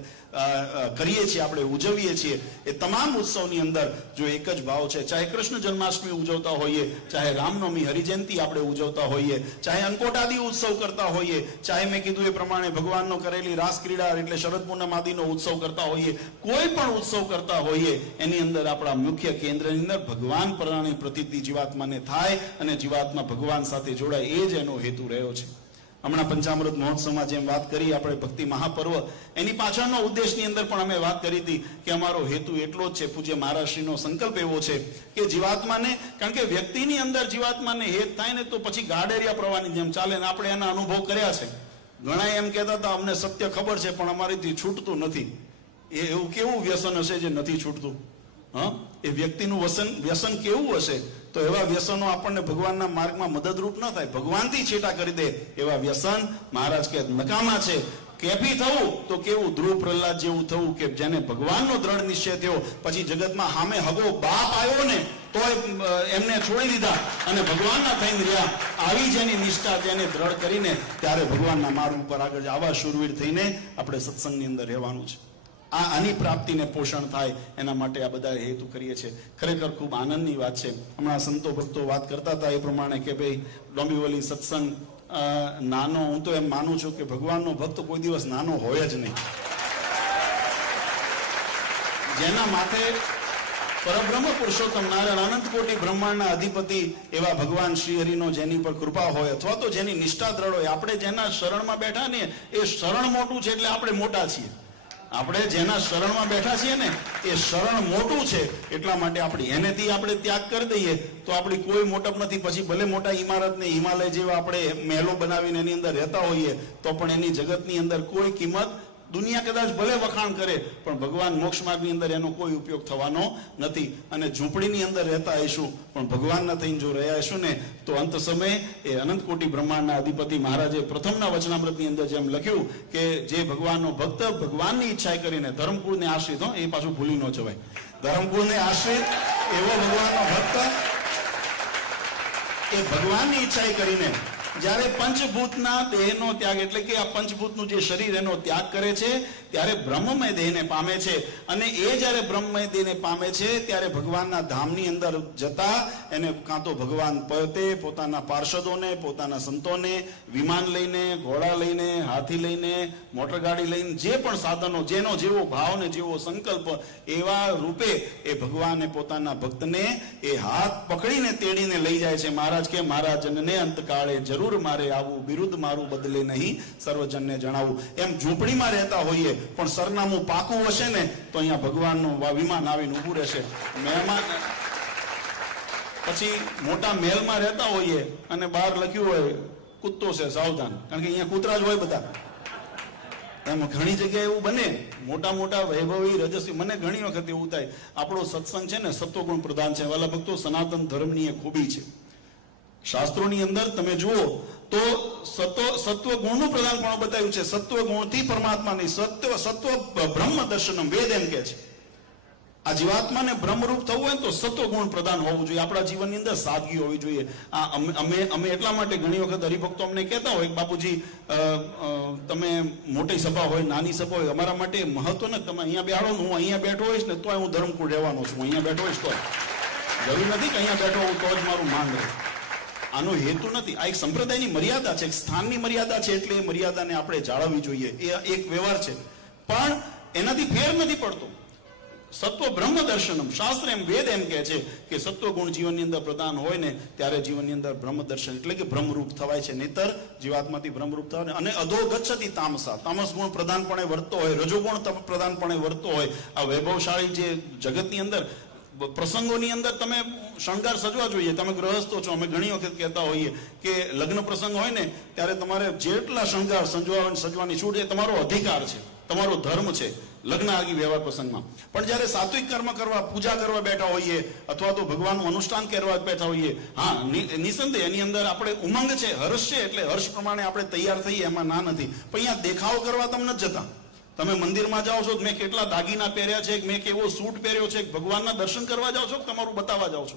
કરીએ છીએ, આપણે ઉજવીએ છીએ, એ તમામ ઉત્સવની અંદર જો એક જ ભાવ છે. ચાહે કૃષ્ણ જન્માષ્ટમી ઉજવતા હોઈએ, ચાહે રામનવમી, હરિજયંતિ આપણે ઉજવતા હોઈએ, ચાહે અંકોટ આદિ ઉત્સવ કરતા હોઈએ, ચાહે મેં કીધું એ પ્રમાણે ભગવાનનો કરેલી રાસ ક્રીડા એટલે શરદ પૂનમ આદિનો ઉત્સવ કરતા હોઈએ, કોઈ પણ ઉત્સવ કરતા હોઈએ, એની અંદર આપણા મુખ્ય કેન્દ્રની અંદર ભગવાન પ્રણાની પ્રતીતિ જીવાત્માને થાય અને જીવાત્મા ભગવાન સાથે જોડાય, એ જ એનો હેતુ રહ્યો છે. હમણાં પંચામૃત મહોત્સવમાં જેમ વાત કરી આપણે ભક્તિ મહાપર્વ, એની પાછળનો ઉદ્દેશની અંદર પણ અમે વાત કરી હતી કે અમારો હેતુ એટલો જ છે. પૂજ્ય મહારાજશ્રીનો સંકલ્પ એવો છે કે જીવાત્માને, કારણ કે વ્યક્તિની અંદર જીવાત્માને હેત થાય ને તો પછી ગાડેરિયા પ્રવાહની જેમ ચાલે ને આપણે એના અનુભવ કર્યા છે. ઘણા એમ કહેતા હતા અમને સત્ય ખબર છે પણ અમારીથી છૂટતું નથી. એ એવું કેવું વ્યસન હશે જે નથી છૂટતું? એ વ્યક્તિનું વ્યસન કેવું હશે? તો એવા વ્યસનો આપણને ભગવાનના માર્ગમાં મદદરૂપ ન થાય, ભગવાનથી છેટા કરી દે એવા વ્યસન મહારાજ કે નકામા છે. કેફી થવું તો કેવું? ધ્રુવ પ્રહલાદ જેવું થવું કે જેને ભગવાનનો દ્રઢ નિશ્ચય થયો, પછી જગતમાં સામે હગો બાપ આવ્યો ને તો એમને છોડી દીધા અને ભગવાનના થઈને રહ્યા. આવી જેની નિષ્ઠા જેને દ્રઢ કરીને ત્યારે ભગવાનના માર્ગ ઉપર આગળ આવા શૂરવીર થઈને આપણે સત્સંગની અંદર રહેવાનું છે. આની પ્રાપ્તિને પોષણ થાય એના માટે આ બધા હેતુ કરીએ છીએ. ખરેખર ખૂબ આનંદની વાત છે. હમણાં સંતો ભક્તો વાત કરતા હતા એ પ્રમાણે કે ભાઈ ડોંબીવલી સત્સંગ નાનો, હું તો એમ માનું છું કે ભગવાનનો ભક્ત કોઈ દિવસ નાનો હોય જ નહીં. જેના માથે પરબ્રહ્મ પુરુષોત્તમ નારાયણ અનંત કોટી બ્રહ્માંડના અધિપતિ એવા ભગવાન શ્રી હરિનો જેની પર કૃપા હોય અથવા તો જેની નિષ્ઠા દ્રઢ હોય, આપણે જેના શરણમાં બેઠા ને એ શરણ મોટું છે એટલે આપણે મોટા છીએ. આપણે જેના શરણમાં બેઠા છીએ ને એ શરણ મોટું છે એટલા માટે આપણે એનેથી આપણે ત્યાગ કરી દઈએ તો આપણી કોઈ મોટપ નથી. પછી ભલે મોટા ઇમારત ને હિમાલય જેવા આપણે મહેલો બનાવીને એની અંદર રહેતા હોઈએ તો પણ એની જગતની અંદર કોઈ કિંમત, દુનિયા કદાચ ભલે વખાણ કરે પણ ભગવાન મોક્ષ માર્ગની અંદર એનો કોઈ ઉપયોગ થવાનો નથી. અને ઝૂંપડીની અંદર રહેતા હશું પણ ભગવાનના થઈને જો રહ્યા હશું ને તો અંત સમયે એ અનંત કોટી બ્રહ્માંડના અધિપતિ મહારાજે પ્રથમના વચનામૃતની અંદર જેમ લખ્યું કે જે ભગવાનનો ભક્ત ભગવાનની ઈચ્છા કરીને ધર્મકુળને આશ્રિત, એ પાછું ભૂલી ન જવાય, ધર્મકુળને આશ્રિત એવો ભગવાનનો ભક્ત એ ભગવાનની ઈચ્છા કરીને જ્યારે પંચભૂતના દેહનો ત્યાગ એટલે કે આ પંચભૂતનું જે શરીર એનો ત્યાગ કરે છે ત્યારે બ્રહ્મમય દેહને પામે છે. અને એ જ્યારે બ્રહ્મમય દેહને પામે છે ત્યારે ભગવાનના ધામની અંદર જતા એને કાં તો ભગવાન પોતે પોતાના પાર્ષદોને, પોતાના સંતોને વિમાન લઈને, ઘોડા લઈને, હાથી લઈને, મોટરગાડી લઈને, જે પણ સાધનો, જેનો જેવો ભાવ ને જેવો સંકલ્પ એવા રૂપે એ ભગવાને પોતાના ભક્તને એ હાથ પકડીને તેડીને લઈ જાય છે. મહારાજ કે મહારાજને અંતકાળે જરૂર મારે આવું, બિરુદ મારું બદલે નહીં સર્વજનને જણાવું. એમ ઝૂંપડીમાં રહેતા હોઈએ પણ સરનામું પાકું હશે ને તો અહીંયા ભગવાનનું વિમાન આવીને ઊભું રહેશે. મહેમાન પછી મોટા મહેલમાં રહેતા હોઈએ અને બહાર લખ્યું હોય કૂતરો છે સાવધાન, કારણ કે અહીંયા કૂતરા જ હોય બધા. એમ ઘણી જગ્યાએ એવું બને, મોટા મોટા વૈભવી રજસ્વી, મને ઘણી વખત એવું થાય આપણો સત્સંગ છે ને સત્વગુણ પ્રધાન છે. વાલા ભક્તો, સનાતન ધર્મની એ ખૂબી છે. શાસ્ત્રોની અંદર તમે જુઓ તો સત્વગુણનું પ્રધાનપણું બતાવ્યું છે. સત્વગુણથી પરમાત્માની સત્વ બ્રહ્મ દર્શનમ, વેદ એમ કે છે. આ જીવાત્માને બ્રહ્મરૂપ થવું હોય ને તો સત્વગુણ પ્રધાન હોવું જોઈએ. આપણા જીવનની અંદર સાદગી હોવી જોઈએ. અમે એટલા માટે ઘણી વખત હરિભક્તો અમને કહેતા હોય બાપુજી તમે મોટી સભા હોય, નાની સભા હોય, અમારા માટે મહત્વ ને તમે અહીંયા બેઠો, હું અહીંયા બેઠો હોઈશ ને તોય હું ધર્મકુળ રહેવાનો છું, અહીંયા બેઠો હોઈશ તો જરૂર નથી કે અહીંયા બેઠો હોઉં તો જ મારું માન રહે. આનો હેતુ નથી. આ એક સંપ્રદાયની મર્યાદા છે, એક સ્થાનની મર્યાદા છે, એટલે એ મર્યાદાને આપણે જાળવવી જોઈએ. એ એક વ્યવહાર છે પણ એનાથી ફેર નથી પડતો. સત્વ બ્રહ્મ દર્શનમ, શાસ્ત્ર એમ, વેદ એમ કહે છે કે સત્વગુણ જીવનની અંદર પ્રદાન હોય ને ત્યારે જીવનની અંદર બ્રહ્મ દર્શન એટલે કે બ્રહ્મરૂપ થવાય છે. નહીતર જીવાત્માથી બ્રહ્મરૂપ થવાય. અને અધો ગચ્છતિ તામસા, તામસ ગુણ પ્રધાનપણે વર્તતો હોય, રજોગુણ પ્રધાનપણે વર્તતો હોય. આ વૈભવશાળી જે જગતની અંદર પ્રસંગોની અંદર તમે શણગાર સજવા જોઈએ. તમે ગૃહસ્થો છો, અમે ઘણી વખત કહેતા હોઈએ કે લગ્ન પ્રસંગ હોય ને ત્યારે તમારે જેટલા શણગાર સજવાની છૂટ એ તમારો અધિકાર છે, તમારો ધર્મ છે લગ્ન આદિ વ્યવહાર પ્રસંગમાં. પણ જ્યારે સાત્વિક કર્મ કરવા, પૂજા કરવા બેઠા હોઈએ અથવા તો ભગવાનનું અનુષ્ઠાન કરવા બેઠા હોઈએ, હા નિસંદેહ એની અંદર આપણે ઉમંગ છે, હર્ષ છે, એટલે હર્ષ પ્રમાણે આપણે તૈયાર થઈએ, એમાં ના નથી. પણ અહીંયા દેખાવ કરવા તમે નથી જતા. તમે મંદિરમાં જાઓ છો, મેં કેટલા દાગીના પહેર્યા છે, મેં કેવો સૂટ પહેર્યો છે, ભગવાનના દર્શન કરવા જાઓ છો, તમારું બતાવવા જાઓ છો,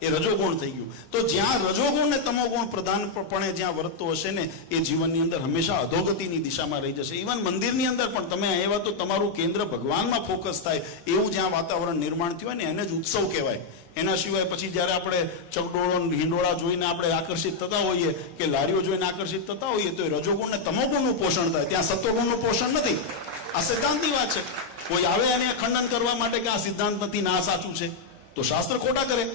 એ રજોગુણ થઈ ગયું. તો જ્યાં રજોગુણ ને તમોગુણ પ્રધાનપણે જ્યાં વર્તતો હશે ને એ જીવનની અંદર હંમેશા અધોગતિની દિશામાં રહી જશે. ઇવન મંદિરની અંદર પણ તમે આવ્યા તો તમારું કેન્દ્ર ભગવાનમાં ફોકસ થાય એવું જ્યાં વાતાવરણ નિર્માણ થયું હોય ને એને જ ઉત્સવ કહેવાય. એના સિવાય પછી જ્યારે આપણે ચકડોળો, હિંડોળા જોઈને આપણે આકર્ષિત થતા હોઈએ કે લારીઓ જોઈને આકર્ષિત થતા હોઈએ તો એ રજોગુણ ને તમોગુણનું પોષણ થાય, ત્યાં સત્વગુણનું પોષણ નથી. આ સિદ્ધાંતની વાત છે. કોઈ આવે અને ખંડન કરવા માટે કે આ સિદ્ધાંત નથી ને આ સાચું છે તો શાસ્ત્ર ખોટા કરે.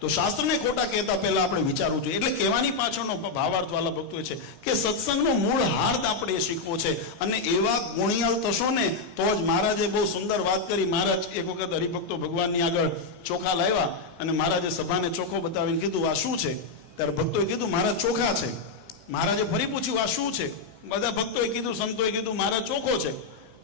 તો શાસ્ત્રને ખોટા કહેતા પહેલા આપણે વિચારવું જોઈએ. એટલે કહેવાની પાછળનો ભાવાર્થ વાલા ભક્તો છે કે સત્સંગનો મૂળ હાર્દ આપણે એ શીખવો છે. અને એવા ગુણિયલ થશો ને તો જ. મહારાજે બહુ સુંદર વાત કરી. મહારાજ એક વખત હરિભક્તો ભગવાનની આગળ ચોખા લાવ્યા અને મહારાજે સભાને ચોખ્ખો બતાવીને કીધું આ શું છે? ત્યારે ભક્તોએ કીધું મહારાજ ચોખા છે. મહારાજે ફરી પૂછ્યું આ શું છે? બધા ભક્તોએ કીધું, સંતોએ કીધું મહારાજ ચોખ્ખો છે.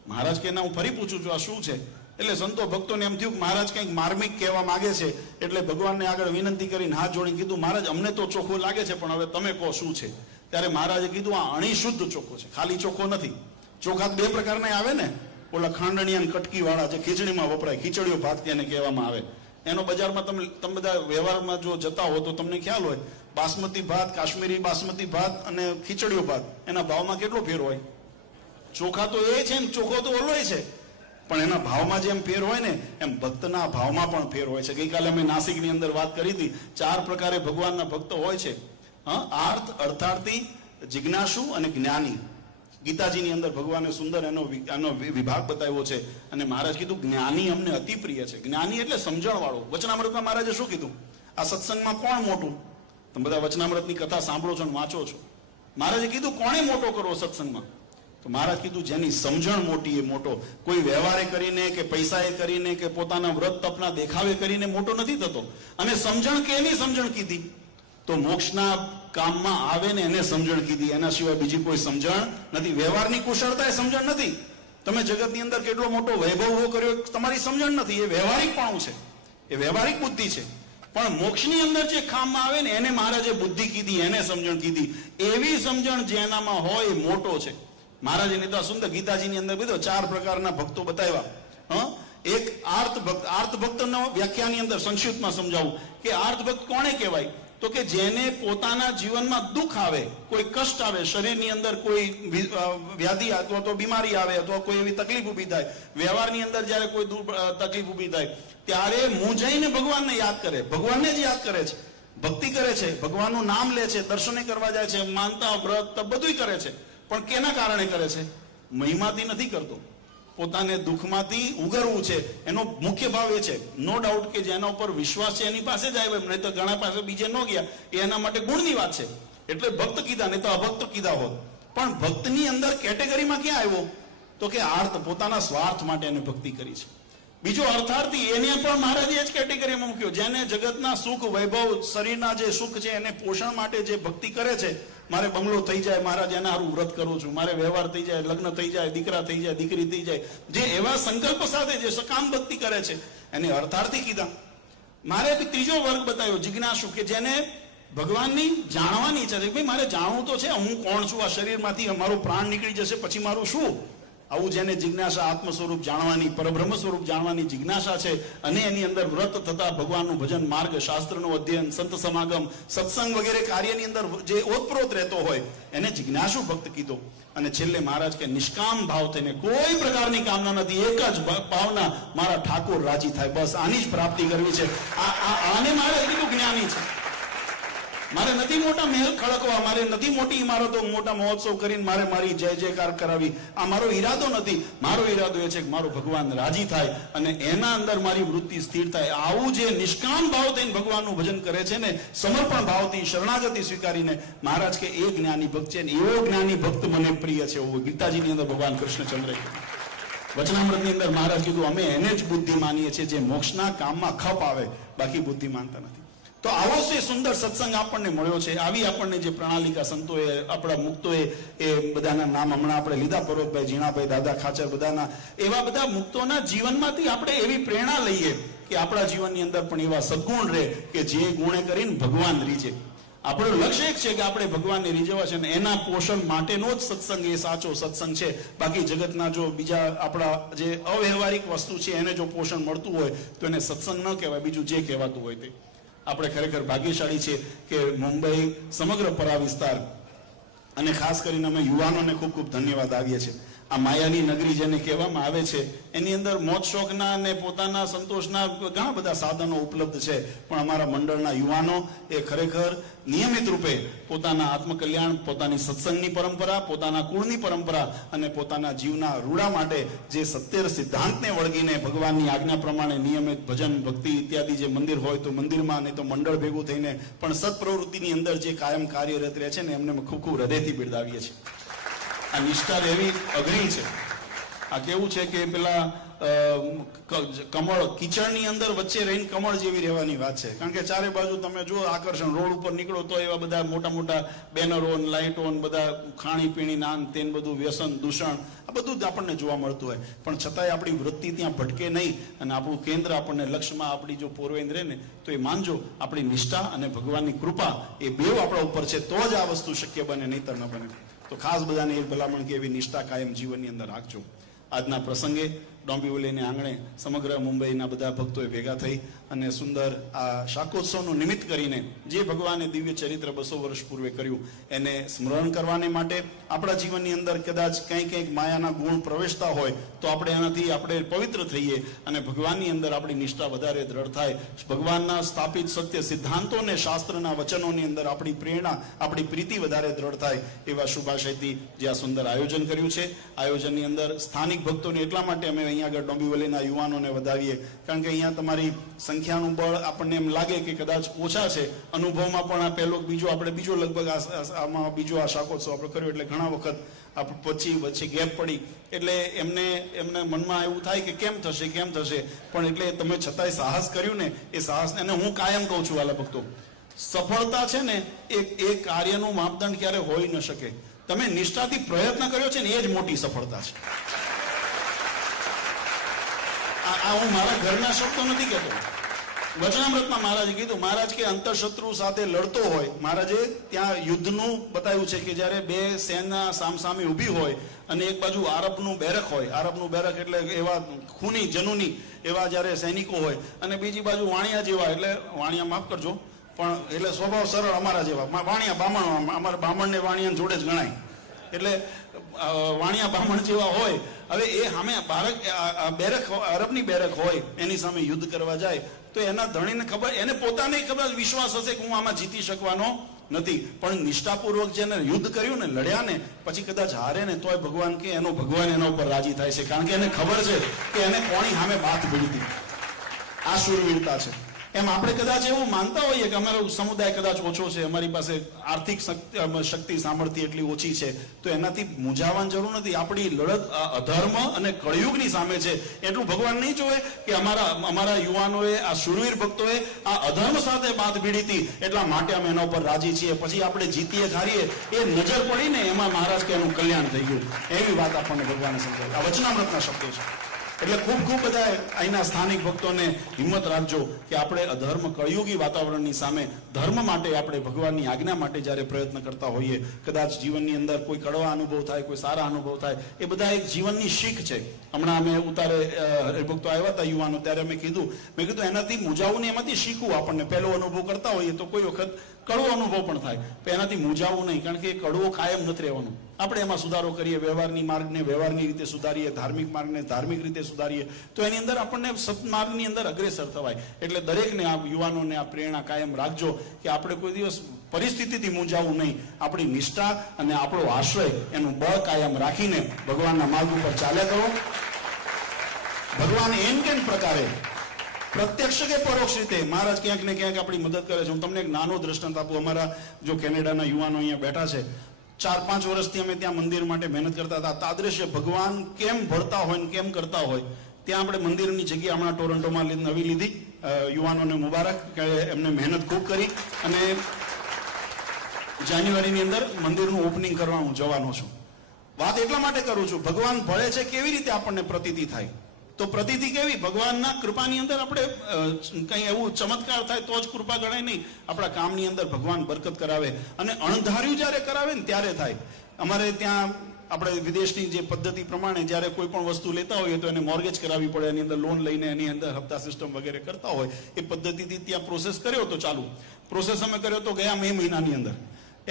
મહારાજ કે ના, હું ફરી પૂછું છું આ શું છે? એટલે સંતો ભક્તોને એમ થયું કે મહારાજ કંઈક માર્મિક કહેવા માંગે છે. એટલે ભગવાનને આગળ વિનંતી કરીને હાથ જોડીને કીધું મહારાજ અમને તો ચોખ્ખું લાગે છે પણ હવે તમે કહો શું છે? ત્યારે મહારાજે કીધું આ અણી શુદ્ધ ચોખ્ખો છે, ખાલી ચોખ્ખો નથી. ચોખા બે પ્રકારના આવે ને, ઓલા ખાંડણી અને કટકી વાળા જે ખીચડીમાં વપરાય, ખીચડીઓ ભાત તેને કહેવામાં આવે. એનો બજારમાં તમે બધા વ્યવહારમાં જો જતા હો તો તમને ખ્યાલ હોય બાસમતી ભાત, કાશ્મીરી બાસમતી ભાત અને ખીચડીઓ ભાત એના ભાવમાં કેટલો ફેર હોય? ચોખા તો એ છે ને ચોખ્ખો તો ઓલોય છે પણ એના ભાવમાં જેમ ફેર હોય ને એમ ભક્તના ભાવમાં પણ ફેર હોય છે. ગઈકાલે અમે નાસિકની અંદર વાત કરી હતી, 4 પ્રકારે ભગવાનના ભક્તો હોય છે. આર્થ, અર્થાર્થી, જિજ્ઞાસુ અને જ્ઞાની. ગીતાજીની અંદર ભગવાને સુંદર એનો વિભાગ બતાવ્યો છે. અને મહારાજ કીધું જ્ઞાની અમને અતિ પ્રિય છે. જ્ઞાની એટલે સમજણ વાળો. વચનામૃતમાં મહારાજે શું કીધું? આ સત્સંગમાં કોણ મોટું? તમે બધા વચનામૃતની કથા સાંભળો છો અને વાંચો છો. મહારાજે કીધું કોણે મોટો કરવો સત્સંગમાં? તો મહારાજ કીધું જેની સમજણ મોટી એ મોટો. કોઈ વ્યવહારે કરીને કે પૈસાએ કરીને કે પોતાના વ્રત તપના દેખાવે કરીને મોટો નથી થતો. અને સમજણ કે એની સમજણ કીધી તો મોક્ષના કામમાં આવે ને એને સમજણ કીધી, એના સિવાય બીજી કોઈ સમજણ નથી. વ્યવહારની કુશળતા એ સમજણ નથી. તમે જગતની અંદર કેટલો મોટો વૈભવ ઉભો કર્યો તમારી સમજણ નથી, એ વ્યવહારિકપણું છે, એ વ્યવહારિક બુદ્ધિ છે. પણ મોક્ષની અંદર જે કામમાં આવે ને એને મહારાજે બુદ્ધિ કીધી, એને સમજણ કીધી. એવી સમજણ જેનામાં હોય એ મોટો છે. મહારાજે નહીં તો સુંદર ગીતાજીની અંદર બધો 4 પ્રકારના ભક્તો બતાવ્યા. એક આર્ત ભક્ત. આર્ત ભક્તનો વ્યાખ્યાની અંદર સંક્ષિપ્તમાં સમજાવું કે આર્ત ભક્ત કોણે કહેવાય? તો કે જેને પોતાના જીવનમાં દુઃખ આવે, કોઈ કષ્ટ આવે, શરીરની અંદર કોઈ વ્યાધિ અથવા તો બીમારી આવે અથવા કોઈ એવી તકલીફ ઊભી થાય, વ્યવહારની અંદર જ્યારે કોઈ તકલીફ ઊભી થાય ત્યારે મૂંઝાઈને ભગવાનને યાદ કરે, ભગવાનને જ યાદ કરે છે, ભક્તિ કરે છે, ભગવાનનું નામ લે છે, દર્શને કરવા જાય છે, માનતા વ્રત બધું કરે છે. પણ કેના કારણે કરે છે? મહિમાથી નથી કરતો, પોતાને દુઃખમાંથી ઉગરવું છે. એનો મુખ્ય ભાવ એ છે. નો ડાઉટ કે જેના ઉપર વિશ્વાસ છે એની પાસે જ આવ્યો, નહીં તો ઘણા પાસે બીજે ન ગયા. એ એના માટે ગુણની વાત છે એટલે ભક્ત કીધા, નહીં તો અભક્ત કીધા હોત. પણ ભક્તની અંદર કેટેગરીમાં ક્યાં આવ્યો? તો કે આર્ત, પોતાના સ્વાર્થ માટે એને ભક્તિ કરી છે. બીજો અર્થાર્થી, એને પણ મહારાજે એ જ કેટેગરીમાં મૂક્યો. જેને જગતના સુખ વૈભવ, શરીરના જે સુખ છે એને પોષણ માટે જે ભક્તિ કરે છે. મારે બંગલો થઈ જાય, મહારાજ એના હારું વ્રત કરું છું, મારે વ્યવહાર થઈ જાય, લગ્ન થઈ જાય, દીકરા થઈ જાય, દીકરી થઈ જાય, જે એવા સંકલ્પ સાથે જે સકામ ભક્તિ કરે છે એને અર્થાર્થી કીધા. મારે ત્રીજો વર્ગ બતાવ્યો, જિજ્ઞાસુ, કે જેને ભગવાનની જાણવાની ઈચ્છા છે. ભાઈ મારે જાણવું તો છે હું કોણ છું, આ શરીરમાંથી મારો પ્રાણ નીકળી જશે પછી મારું શું? આવું જેને જિજ્ઞાસા, આત્મ સ્વરૂપ જાણવાની, પરબ્રહ્મ સ્વરૂપ જાણવાની જિજ્ઞાસા છે અને એની અંદર વ્રત થતા ભગવાનનું ભજન, માર્ગ, શાસ્ત્રનું અધ્યયન, સંત સમાગમ, સત્સંગ વગેરે કાર્યની અંદર જે ઓતપ્રોત રહેતો હોય એને જિજ્ઞાસુ ભક્ત કીધો. અને છેલ્લે મહારાજ કે નિષ્કામ ભાવ થઈને, કોઈ પ્રકારની કામના નથી, એક જ ભાવના, મારા ઠાકોર રાજી થાય, બસ આની જ પ્રાપ્તિ કરવી છે. આને મહારાજ કીધું જ્ઞાની છે. મારે નથી મોટા મહેલ ખડકવા, મારે નથી મોટી ઇમારતો, મોટા મહોત્સવ કરીને મારે મારી જય જયકાર કરાવી. આ મારો ઈરાદો નથી. મારો ઈરાદો એ છે કે મારો ભગવાન રાજી થાય અને એના અંદર મારી વૃત્તિ સ્થિર થાય. આવું જે નિષ્કામ ભાવ થઈને ભગવાનનું ભજન કરે છે ને, સમર્પણ ભાવથી, શરણાગતિ સ્વીકારીને, મહારાજ કે એ જ્ઞાની ભક્ત છે ને એવો જ્ઞાની ભક્ત મને પ્રિય છે. એવું ગીતાજીની અંદર ભગવાન કૃષ્ણચંદ્રે, વચનામૃતની અંદર મહારાજ કીધું અમે એને જ બુદ્ધિ માનીએ છીએ જે મોક્ષના કામમાં ખપ આવે, બાકી બુદ્ધિ માનતા નથી. તો આવો છે સુંદર સત્સંગ આપણને મળ્યો છે. આવી આપણને જે પ્રણાલિકા સંતોએ, આપણા મુક્તોએ, એ બધાના નામ હમણાં આપણે લીધા, પર્વતભાઈ, ઝીણાભાઈ, દાદા ખાચર, બધાના એવા બધા મુક્તોના જીવનમાંથી આપણે એવી પ્રેરણા લઈએ કે આપણા જીવનની અંદર પણ એવા સદગુણ રહે કે જે ગુણે કરીને ભગવાન રીઝે. આપણું લક્ષ્ય એક છે કે આપણે ભગવાનને રીઝવવા છે અને એના પોષણ માટેનો જ સત્સંગ એ સાચો સત્સંગ છે. બાકી જગતના જો બીજા આપણા જે અવ્યવહારિક વસ્તુ છે એને જો પોષણ મળતું હોય તો એને સત્સંગ ન કહેવાય, બીજું જે કહેવાતું હોય તે. આપણે ખરેખર ભાગ્યશાળી છે કે મુંબઈ, સમગ્ર પરા વિસ્તાર અને ખાસ કરીને અમે યુવાનોને ખૂબ ખૂબ ધન્યવાદ આપીએ છીએ. આ માયાની નગરી જેને કહેવામાં આવે છે એની અંદર મોજ શોખના અને પોતાના સંતોષના ઘણા બધા સાધનો ઉપલબ્ધ છે. પણ અમારા મંડળના યુવાનો એ ખરેખર નિયમિત રૂપે પોતાના આત્મકલ્યાણ, પોતાની સત્સંગની પરંપરા, પોતાના કુળની પરંપરા અને પોતાના જીવના રૂડા માટે જે સત્ય સિદ્ધાંતને વળગીને ભગવાનની આજ્ઞા પ્રમાણે નિયમિત ભજન, ભક્તિ ઇત્યાદિ જે મંદિર હોય તો મંદિરમાં, નહીં તો મંડળ ભેગું થઈને પણ સત્પ્રવૃત્તિની અંદર જે કાયમ કાર્યરત રહે છે ને એમને ખૂબ ખૂબ હૃદયથી બિરદાવીએ છીએ. આ નિષ્ઠા એવી અઘરી છે. આ કેવું છે કે પેલા કમળ, કિચડની અંદર વચ્ચે રહીને કમળ જેવી રહેવાની વાત છે. કારણ કે ચારે બાજુ તમે જુઓ આકર્ષણ, રોડ ઉપર નીકળો તો એવા બધા મોટા મોટા બેનરો, લાઇટો, બધા ખાણીપીણી, નાન તેન બધું વ્યસન, દૂષણ, આ બધું જ આપણને જોવા મળતું હોય. પણ છતાંય આપણી વૃત્તિ ત્યાં ભટકે નહીં અને આપણું કેન્દ્ર આપણને લક્ષ્યમાં આપણી જો પોરવેન રહે ને તો એ માનજો આપણી નિષ્ઠા અને ભગવાનની કૃપા એ બેવ આપણા ઉપર છે તો જ આ વસ્તુ શક્ય બને, નહીંતર ન બને. તો ખાસ બધાને એ ભલામણ કે એવી નિષ્ઠા કાયમ જીવનની અંદર રાખજો. આજના પ્રસંગે ડોંબિવલીને આંગણે સમગ્ર મુંબઈના બધા ભક્તોએ ભેગા થઈ અને સુંદર આ શાકોત્સવનું નિમિત્ત કરીને જે ભગવાને દિવ્ય ચરિત્ર 200 વર્ષ પૂર્વે કર્યું એને સ્મરણ કરવાને માટે આપણા જીવનની અંદર કદાચ કંઈક માયાના ગુણ પ્રવેશતા હોય તો આપણે એનાથી આપણે પવિત્ર થઈએ અને ભગવાનની અંદર આપણી નિષ્ઠા વધારે દ્રઢ થાય. ભગવાનના સ્થાપિત સત્ય સિદ્ધાંતો અને શાસ્ત્રના વચનોની અંદર આપણી પ્રેરણા, આપણી પ્રીતિ વધારે દ્રઢ થાય એવા શુભાશયથી જે આ સુંદર આયોજન કર્યું છે. આયોજનની અંદર સ્થાનિક ભક્તોને એટલા માટે અમે અહીંયા આગળ ડોંબિવલીના યુવાનોને વધાવીએ કારણ કે અહીંયા તમારી સંખ્યાનું બળ આપણને એમ લાગે કે કદાચ ઓછા છે. અનુભવમાં પણ આ પહેલો બીજો લગભગ આમાં બીજો આ શાકોત્સવ આપણે કર્યો એટલે ઘણા વખત વચ્ચે ગેપ પડી એટલે એમને મનમાં એવું થાય કે કેમ થશે પણ એટલે તમે છતાંય સાહસ કર્યું ને એ સાહસ, અને હું કાયમ કહું છું વાલા ભક્તો, સફળતા છે ને એ કાર્યનું માપદંડ ક્યારે હોઈ ન શકે. તમે નિષ્ઠાથી પ્રયત્ન કર્યો છે ને એ જ મોટી સફળતા છે. આ હું મારા ઘરના શબ્દો નથી કહેતો. વચનામૃતમાં મહારાજે કીધું, મહારાજ કે અંતરશત્રુ સાથે લડતો હોય, મહારાજે ત્યાં યુદ્ધનું બતાવ્યું છે કે જ્યારે બે સેના સામસામે ઊભી હોય અને એક બાજુ આરબનું બેરક હોય, આરબનું બેરક એટલે એવા ખૂની જનુની એવા જ્યારે સૈનિકો હોય અને બીજી બાજુ વાણિયા જેવા, એટલે વાણિયા માફ કરજો પણ એટલે સ્વભાવ સરળ અમારા જેવા વાણિયા બામણ, અમારા બામણને વાણિયા જોડે જ ગણાય એટલે વાણિયા બામણ જેવા હોય. હવે એ સામે બેરક અરબની બેરક હોય એની સામે યુદ્ધ કરવા જાય તો એના ધણીને ખબર, એને પોતાને ખબર વિશ્વાસ હશે કે હું આમાં જીતી શકવાનો નથી, પણ નિષ્ઠાપૂર્વક જેને યુદ્ધ કર્યું ને, લડ્યા ને, પછી કદાચ હારે ને તોય ભગવાન એના ઉપર રાજી થાય છે કારણ કે એને ખબર છે કે એને કોની સામે બાથ ભળી હતી. આ શૂરવીરતા છે. એમ આપણે કદાચ એવું માનતા હોઈએ કે અમારો સમુદાય કદાચ ઓછો છે, અમારી પાસે આર્થિક શક્તિ સામર્થ્ય એટલી ઓછી છે, તો એનાથી મૂંઝાવાની જરૂર નથી. આપણી લડત અધર્મ અને કળયુગની સામે છે. એટલું ભગવાન નહીં જોવે કે અમારા યુવાનોએ, આ શૂરવીર ભક્તોએ આ અધર્મ સાથે બાથ ભીડી હતી એટલા માટે અમે એના ઉપર રાજી છીએ. પછી આપણે જીતીએ હારીએ એ નજર પડીને એમાં મહારાજ કે એનું કલ્યાણ થઈ ગયું, એવી વાત આપણને ભગવાને સમજાવી. આ વચનામૃતના શબ્દો છે. એટલે ખૂબ બધા અહીંના સ્થાનિક ભક્તોને હિંમત રાખજો કે આપણે અધર્મ કળયુગી વાતાવરણની સામે ધર્મ માટે, આપણે ભગવાનની આજ્ઞા માટે જ્યારે પ્રયત્ન કરતા હોઈએ, કદાચ જીવનની અંદર કોઈ કડવા અનુભવ થાય, કોઈ સારા અનુભવ થાય, એ બધા એક જીવનની શીખ છે. હમણાં અમે ઉતારે હરિભક્તો આવ્યા હતા યુવાનો, ત્યારે મેં કીધું એનાથી મૂંઝાવું નહીં, એમાંથી શીખવું. આપણને પહેલો અનુભવ કરતા હોઈએ તો કોઈ વખત કડવો અનુભવ પણ થાય, પણ એનાથી મૂંઝાવું નહીં કારણ કે એ કડવો કાયમ નથી રહેવાનું. આપણે એમાં સુધારો કરીએ, વ્યવહારની માર્ગને વ્યવહારની રીતે સુધારીએ, ધાર્મિક માર્ગને ધાર્મિક રીતે સુધારીએ તો એની અંદર આપણને સત્માર્ગની અંદર અગ્રેસર થવાય. એટલે દરેકને આ યુવાનોને આ પ્રેરણા કાયમ રાખજો કે આપણે કોઈ દિવસ પરિસ્થિતિથી મૂંઝાવું નહીં. આપણી નિષ્ઠા અને આપણો આશ્રય, એનું બળ કાયમ રાખીને ભગવાનના માર્ગ ઉપર ચાલ્યા કરો. ભગવાન એમ કેમ પ્રકારે પ્રત્યક્ષ કે પરોક્ષ રીતે મહારાજ ક્યાંક ને ક્યાંક આપણી મદદ કરે છે. હું તમને એક નાનો દ્રષ્ટાંત આપું. અમારા જો કેનેડાના યુવાનો અહીંયા બેઠા છે, 4-5 વર્ષથી અમે ત્યાં મંદિર માટે મહેનત કરતા હતા. તાદૃશ્ય ભગવાન કેમ ભળતા હોય ને કેમ કરતા હોય, ત્યાં આપણે મંદિરની જગ્યા હમણાં ટોરન્ટોમાં નવી લીધી. યુવાનોને મુબારક કે એમને મહેનત ખૂબ કરી અને જાન્યુઆરીની અંદર મંદિરનું ઓપનિંગ કરવા હું જવાનો છું. વાત એટલા માટે કરું છું, ભગવાન ભળે છે કેવી રીતે આપણને પ્રતીતિ થાય. તો પ્રતીતિ કેવી? ભગવાનના કૃપાની અંદર આપણે કંઈ એવું ચમત્કાર થાય તો જ કૃપા ગણાય નહીં. આપણા કામની અંદર ભગવાન બરકત કરાવે અને અણધાર્યું જ્યારે કરાવે ને ત્યારે થાય. અમારે ત્યાં આપણે વિદેશની જે પદ્ધતિ પ્રમાણે જ્યારે કોઈ પણ વસ્તુ લેતા હોઈએ તો એને મોર્ગેજ કરાવવી પડે, એની અંદર લોન લઈને એની અંદર હપ્તા સિસ્ટમ વગેરે કરતા હોય. એ પદ્ધતિથી ત્યાં પ્રોસેસ કર્યો તો ચાલુ. પ્રોસેસ અમે કર્યો તો ગયા મે મહિનાની અંદર.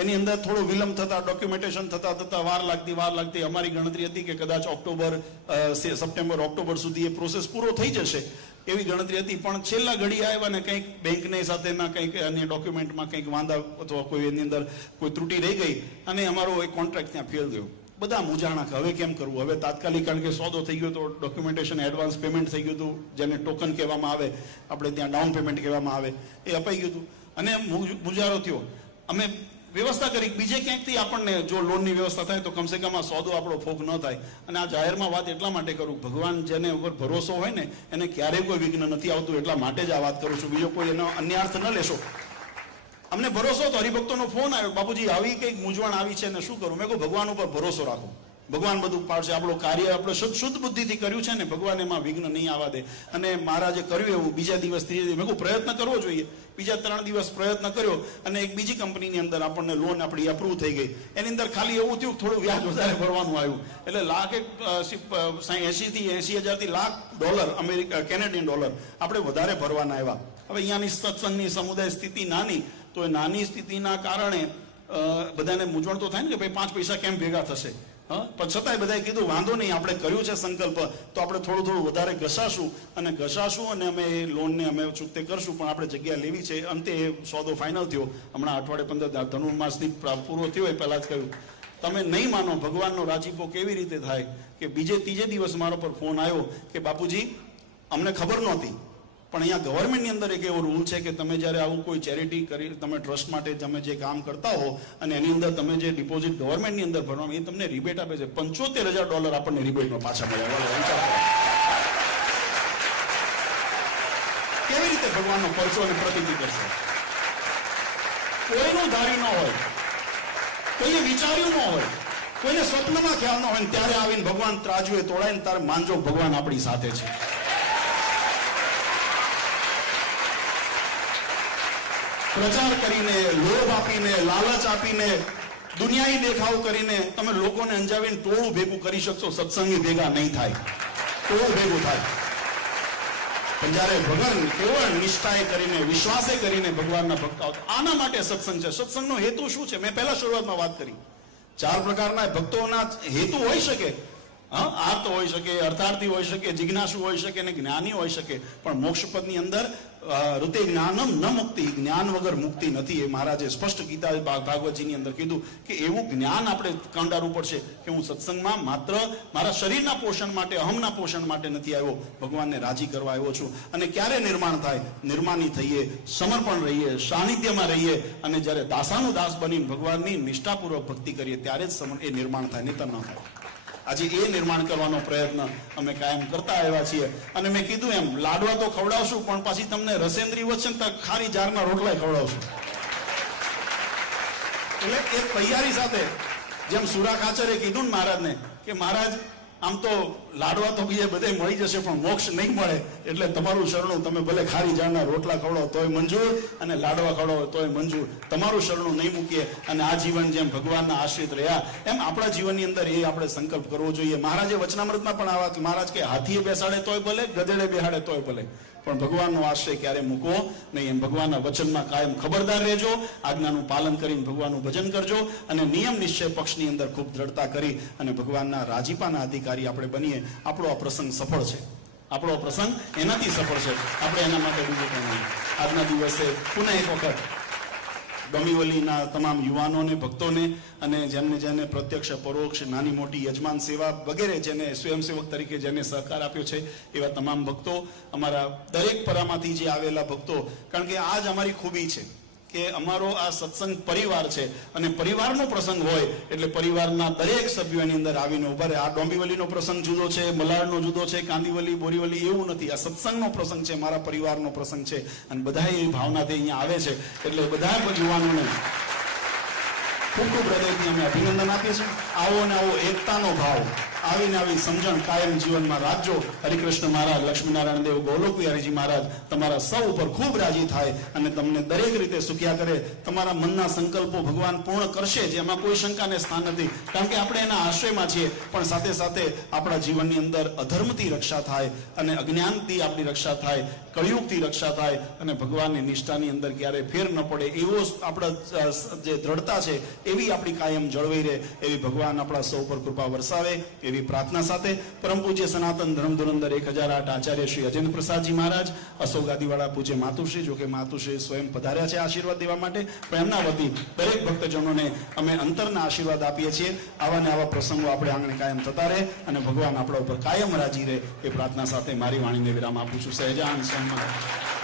એની અંદર થોડો વિલંબ થતા, ડોક્યુમેન્ટેશન થતા વાર લાગતી. અમારી ગણતરી હતી કે કદાચ સપ્ટેમ્બર ઓક્ટોબર સુધી એ પ્રોસેસ પૂરો થઈ જશે એવી ગણતરી હતી. પણ છેલ્લા ઘડી આવ્યા ને કંઈક બેંકની સાથેના કંઈક અન્ય ડોક્યુમેન્ટમાં કંઈક વાંધા અથવા કોઈ એની અંદર કોઈ ત્રુટિ રહી ગઈ અને અમારો એક કોન્ટ્રાક્ટ ત્યાં ફેલ ગયો. બધા મૂંઝાણા કે હવે કેમ કરવું. હવે તાત્કાલિક, કારણ કે સોદો થઈ ગયો તો ડોક્યુમેન્ટેશન એડવાન્સ પેમેન્ટ થઈ ગયું હતું, જેને ટોકન કહેવામાં આવે, આપણે ત્યાં ડાઉન પેમેન્ટ કહેવામાં આવે, એ અપાઈ ગયું હતું અને મૂંઝારો થયો. અમે વ્યવસ્થા કરી બીજે ક્યાંકથી આપણને જો લોનની વ્યવસ્થા થાય તો કમસે કમ આ સોદો આપણો ફોક ન થાય. અને આ જાહેરમાં વાત એટલા માટે કરું, ભગવાન જેને ઉપર ભરોસો હોય ને એને ક્યારેય કોઈ વિઘ્ન નથી આવતું, એટલા માટે જ આ વાત કરું છું. બીજો કોઈ એનો અન્ય અર્થ ન લેશો. અમને ભરોસો હતો, હરિભક્તોનો ફોન આવ્યો, બાપુજી આવી કંઈક મૂંઝવણ આવી છે ને શું કરું. મેં કહું ભગવાન ઉપર ભરોસો રાખો. ભગવાન બધું પાડશે. આપણું કાર્ય આપણે શુદ્ધ બુદ્ધિથી કર્યું છે ને, ભગવાન એમાં વિઘ્ન નહીં આવવા દે. અને મહારાજે કર્યું એવું બીજા દિવસ ત્રીજા દિવસ મેં કહું પ્રયત્ન કરવો જોઈએ. બીજા 3 દિવસ પ્રયત્ન કર્યો અને એક બીજી કંપનીની અંદર આપણને લોન આપણી અપ્રૂવ થઈ ગઈ. એની અંદર ખાલી એવું થયું થોડું વ્યાજ વધારે ભરવાનું આવ્યું, એટલે $80,000 થી $1,00,000 કેનેડિયન ડોલર આપણે વધારે ભરવાના આવ્યા. હવે અહીંયાની સત્સંગની સમુદાય સ્થિતિ નાની, તો એ નાની સ્થિતિના કારણે બધાને મૂંઝવણ તો થાય ને કે ભાઈ 5 પૈસા કેમ ભેગા થશે. પણ છતાંય બધાએ કીધું વાંધો નહીં, આપણે કર્યું છે સંકલ્પ તો આપણે થોડું વધારે ઘસાશું અને અમે એ લોનને અમે ચૂકતે કરશું. પણ આપણે જગ્યા લેવી છે. અંતે એ સોદો ફાઇનલ થયો. હમણાં અઠવાડિયે 15 ધનુર્માસની પૂરો થયો એ પહેલાં જ કહ્યું. તમે નહીં માનો ભગવાનનો રાજીપો કેવી રીતે થાય કે બીજે ત્રીજે દિવસ મારો પર ફોન આવ્યો કે બાપુજી અમને ખબર નહોતી, પણ અહીંયા ગવર્મેન્ટની અંદર એક એવો રૂલ છે કે તમે જ્યારે આવું કોઈ ચેરિટી કરી, તમે ટ્રસ્ટ માટે તમે જે કામ કરતા હો અને એની અંદર તમે જે ડિપોઝિટ ગવર્મેન્ટની અંદર ભરવાનું, એ તમને રિબેટ આપે છે. $75,000 આપણને રિબેટમાં પાછા મળ્યા. કેવી રીતે ભગવાનનો પરચો અને પ્રતિતિ કરશે? કોઈનું ધારી ન હોય, કોઈએ વિચાર્યું ન હોય, કોઈને સ્વપ્નમાં ખ્યાલ ન હોય, ત્યારે આવીને ભગવાન ત્રાજુએ તોડાઈને તારે માનજો ભગવાન આપણી સાથે છે. પ્રચાર કરીને, લોભ આપીને, લાલચ આપીને, દુનિયાઈ દેખાવ કરીને તમે લોકોને અંજાવીને ટોળું ભેગું કરી શકશો. સત્સંગી ભેગા નહીં થાય, ટોળું ભેગું થાય. પણ જયારે ભગવાન કેવળ નિષ્ઠાએ કરીને, વિશ્વાસે કરીને ભગવાનના ભક્ત આવતા, આના માટે સત્સંગ છે. સત્સંગનો હેતુ શું છે? મેં પહેલા શરૂઆતમાં વાત કરી, 4 પ્રકારના ભક્તોના હેતુ હોઈ શકે. આર્ત હોઈ શકે, અર્થાર્થી હોઈ શકે, જિજ્ઞાસુ હોઈ શકે અને જ્ઞાની હોઈ શકે. પણ મોક્ષપદની અંદર ઋતે જ્ઞાનમ ન મુક્તિ, જ્ઞાન વગર મુક્તિ નથી. એ મહારાજે સ્પષ્ટ ગીતા ભાગવતજીની અંદર કીધું કે એવું જ્ઞાન આપણે કંડારવું પડશે કે હું સત્સંગમાં માત્ર મારા શરીરના પોષણ માટે, અહમના પોષણ માટે નથી આવ્યો, ભગવાનને રાજી કરવા આવ્યો છું. અને ક્યારે નિર્માણ થાય? નિર્માની થઈએ, સમર્પણ રહીએ, સાનિધ્યમાં રહીએ અને જ્યારે દાસાનું દાસ બની ભગવાનની નિષ્ઠાપૂર્વક ભક્તિ કરીએ ત્યારે જ એ નિર્માણ થાય, નહીતર ન થાય. આજે એ નિર્માણ કરવાનો પ્રયત્ન અમે કાયમ કરતા આવ્યા છીએ. અને મેં કીધું એમ લાડવા તો ખવડાવશું, પણ પાછી તમને રસેન્દ્રી વધશે ને તો ખારી જારના રોટલા ખવડાવશું. એટલે એ તૈયારી સાથે, જેમ સુરા ખાચરે કીધું ને મહારાજને કે મહારાજ આમ તો લાડવા તો બીજે બધે મળી જશે પણ મોક્ષ નહીં મળે, એટલે તમારું શરણું, તમે ભલે ખારી જારના રોટલા ખવડાવો તોય મંજૂર અને લાડવા ખવડાવો તોય મંજૂર, તમારું શરણું નહીં મૂકીએ. અને આ જીવન જેમ ભગવાનના આશ્રિત રહ્યા એમ આપણા જીવનની અંદર એ આપણે સંકલ્પ કરવો જોઈએ. મહારાજે વચનામૃતમાં પણ આ વાત, મહારાજ કે હાથીએ બેસાડે તોય ભલે, ગધેડે બેહાડે તોય ભલે, પણ ભગવાનનો આશ્રય ક્યારે મૂકો નહીં. એમ ભગવાનના વચનમાં કાયમ ખબરદાર રહેજો, આજ્ઞાનું પાલન કરીને ભગવાનનું ભજન કરજો અને નિયમ નિશ્ચય પક્ષની અંદર ખૂબ દ્રઢતા કરી અને ભગવાનના રાજીપાના અધિકારી આપણે બનીએ. આપણો આ પ્રસંગ સફળ છે, આપણો પ્રસંગ એનાથી સફળ છે. આપણે એના માટે બીજું કંઈ નહીં. આજના દિવસે પુનઃ એક વખત ડોંબીવલીના તમામ યુવાનોને, ભક્તોને અને જેને પ્રત્યક્ષ પરોક્ષ નાની મોટી યજમાન સેવા વગેરે જેને સ્વયંસેવક તરીકે જેને સહકાર આપ્યો છે એવા તમામ ભક્તો, અમારા દરેક પરામાંથી જે આવેલા ભક્તો, કારણ કે આ જ અમારી ખૂબી છે કે અમારો આ સત્સંગ પરિવાર છે અને પરિવારનો પ્રસંગ હોય એટલે પરિવારના દરેક સભ્યો એની અંદર આવીને ઉભા રહે. આ ડોંબીવલીનો પ્રસંગ જુદો છે, મલાડનો જુદો છે, કાંદીવલી, બોરીવલી એવું નથી. આ સત્સંગનો પ્રસંગ છે, મારા પરિવારનો પ્રસંગ છે અને બધા એ ભાવનાથી અહીંયા આવે છે. એટલે બધા યુવાનોને ખૂબ ખૂબ હૃદયથી અમે અભિનંદન આપીએ છીએ. આવો ને આવો એકતાનો ભાવ, આવીને આવી સમજણ કાયમ જીવનમાં રાખજો. હરિકૃષ્ણ મહારાજ, લક્ષ્મીનારાયણ દેવ, ગોલોક વિહારીજી મહારાજ તમારા સૌ ઉપર ખૂબ રાજી થાય અને તમને દરેક રીતે સુખ્યા કરે. તમારા મનના સંકલ્પો ભગવાન પૂર્ણ કરશે, જેમાં કોઈ શંકાને સ્થાન નથી, કારણ કે આપણે એના આશ્રયમાં છીએ. પણ સાથે સાથે આપણા જીવનની અંદર અધર્મથી રક્ષા થાય અને અજ્ઞાનથી આપણી રક્ષા થાય, કળિયુગથી રક્ષા થાય અને ભગવાનની નિષ્ઠાની અંદર ક્યારે ફેર ન પડે એવો આપણા જે દ્રઢતા છે એવી આપણી કાયમ જળવાઈ રહે, એવી ભગવાન આપણા સૌ પર કૃપા વરસાવે એવી પ્રાર્થના સાથે પરમ પૂજ્ય સનાતન ધર્મ ધુરંધર 1008 આચાર્ય શ્રી અજેન્દ્ર પ્રસાદજી મહારાજ, અશોગાદીવાળા પૂજ્ય માતુશ્રી, જોકે માતુશ્રી સ્વયં પધાર્યા છે આશીર્વાદ દેવા માટે, પણ એમના વતી દરેક ભક્તજનોને અમે અંતરના આશીર્વાદ આપીએ છીએ. આવા ને આવા પ્રસંગો આપણે આંગણે કાયમ થતા રહે અને ભગવાન આપણા ઉપર કાયમ રાજી રહે એ પ્રાર્થના સાથે મારી વાણીને વિરામ આપું છું. સહેજાન સ્વામી.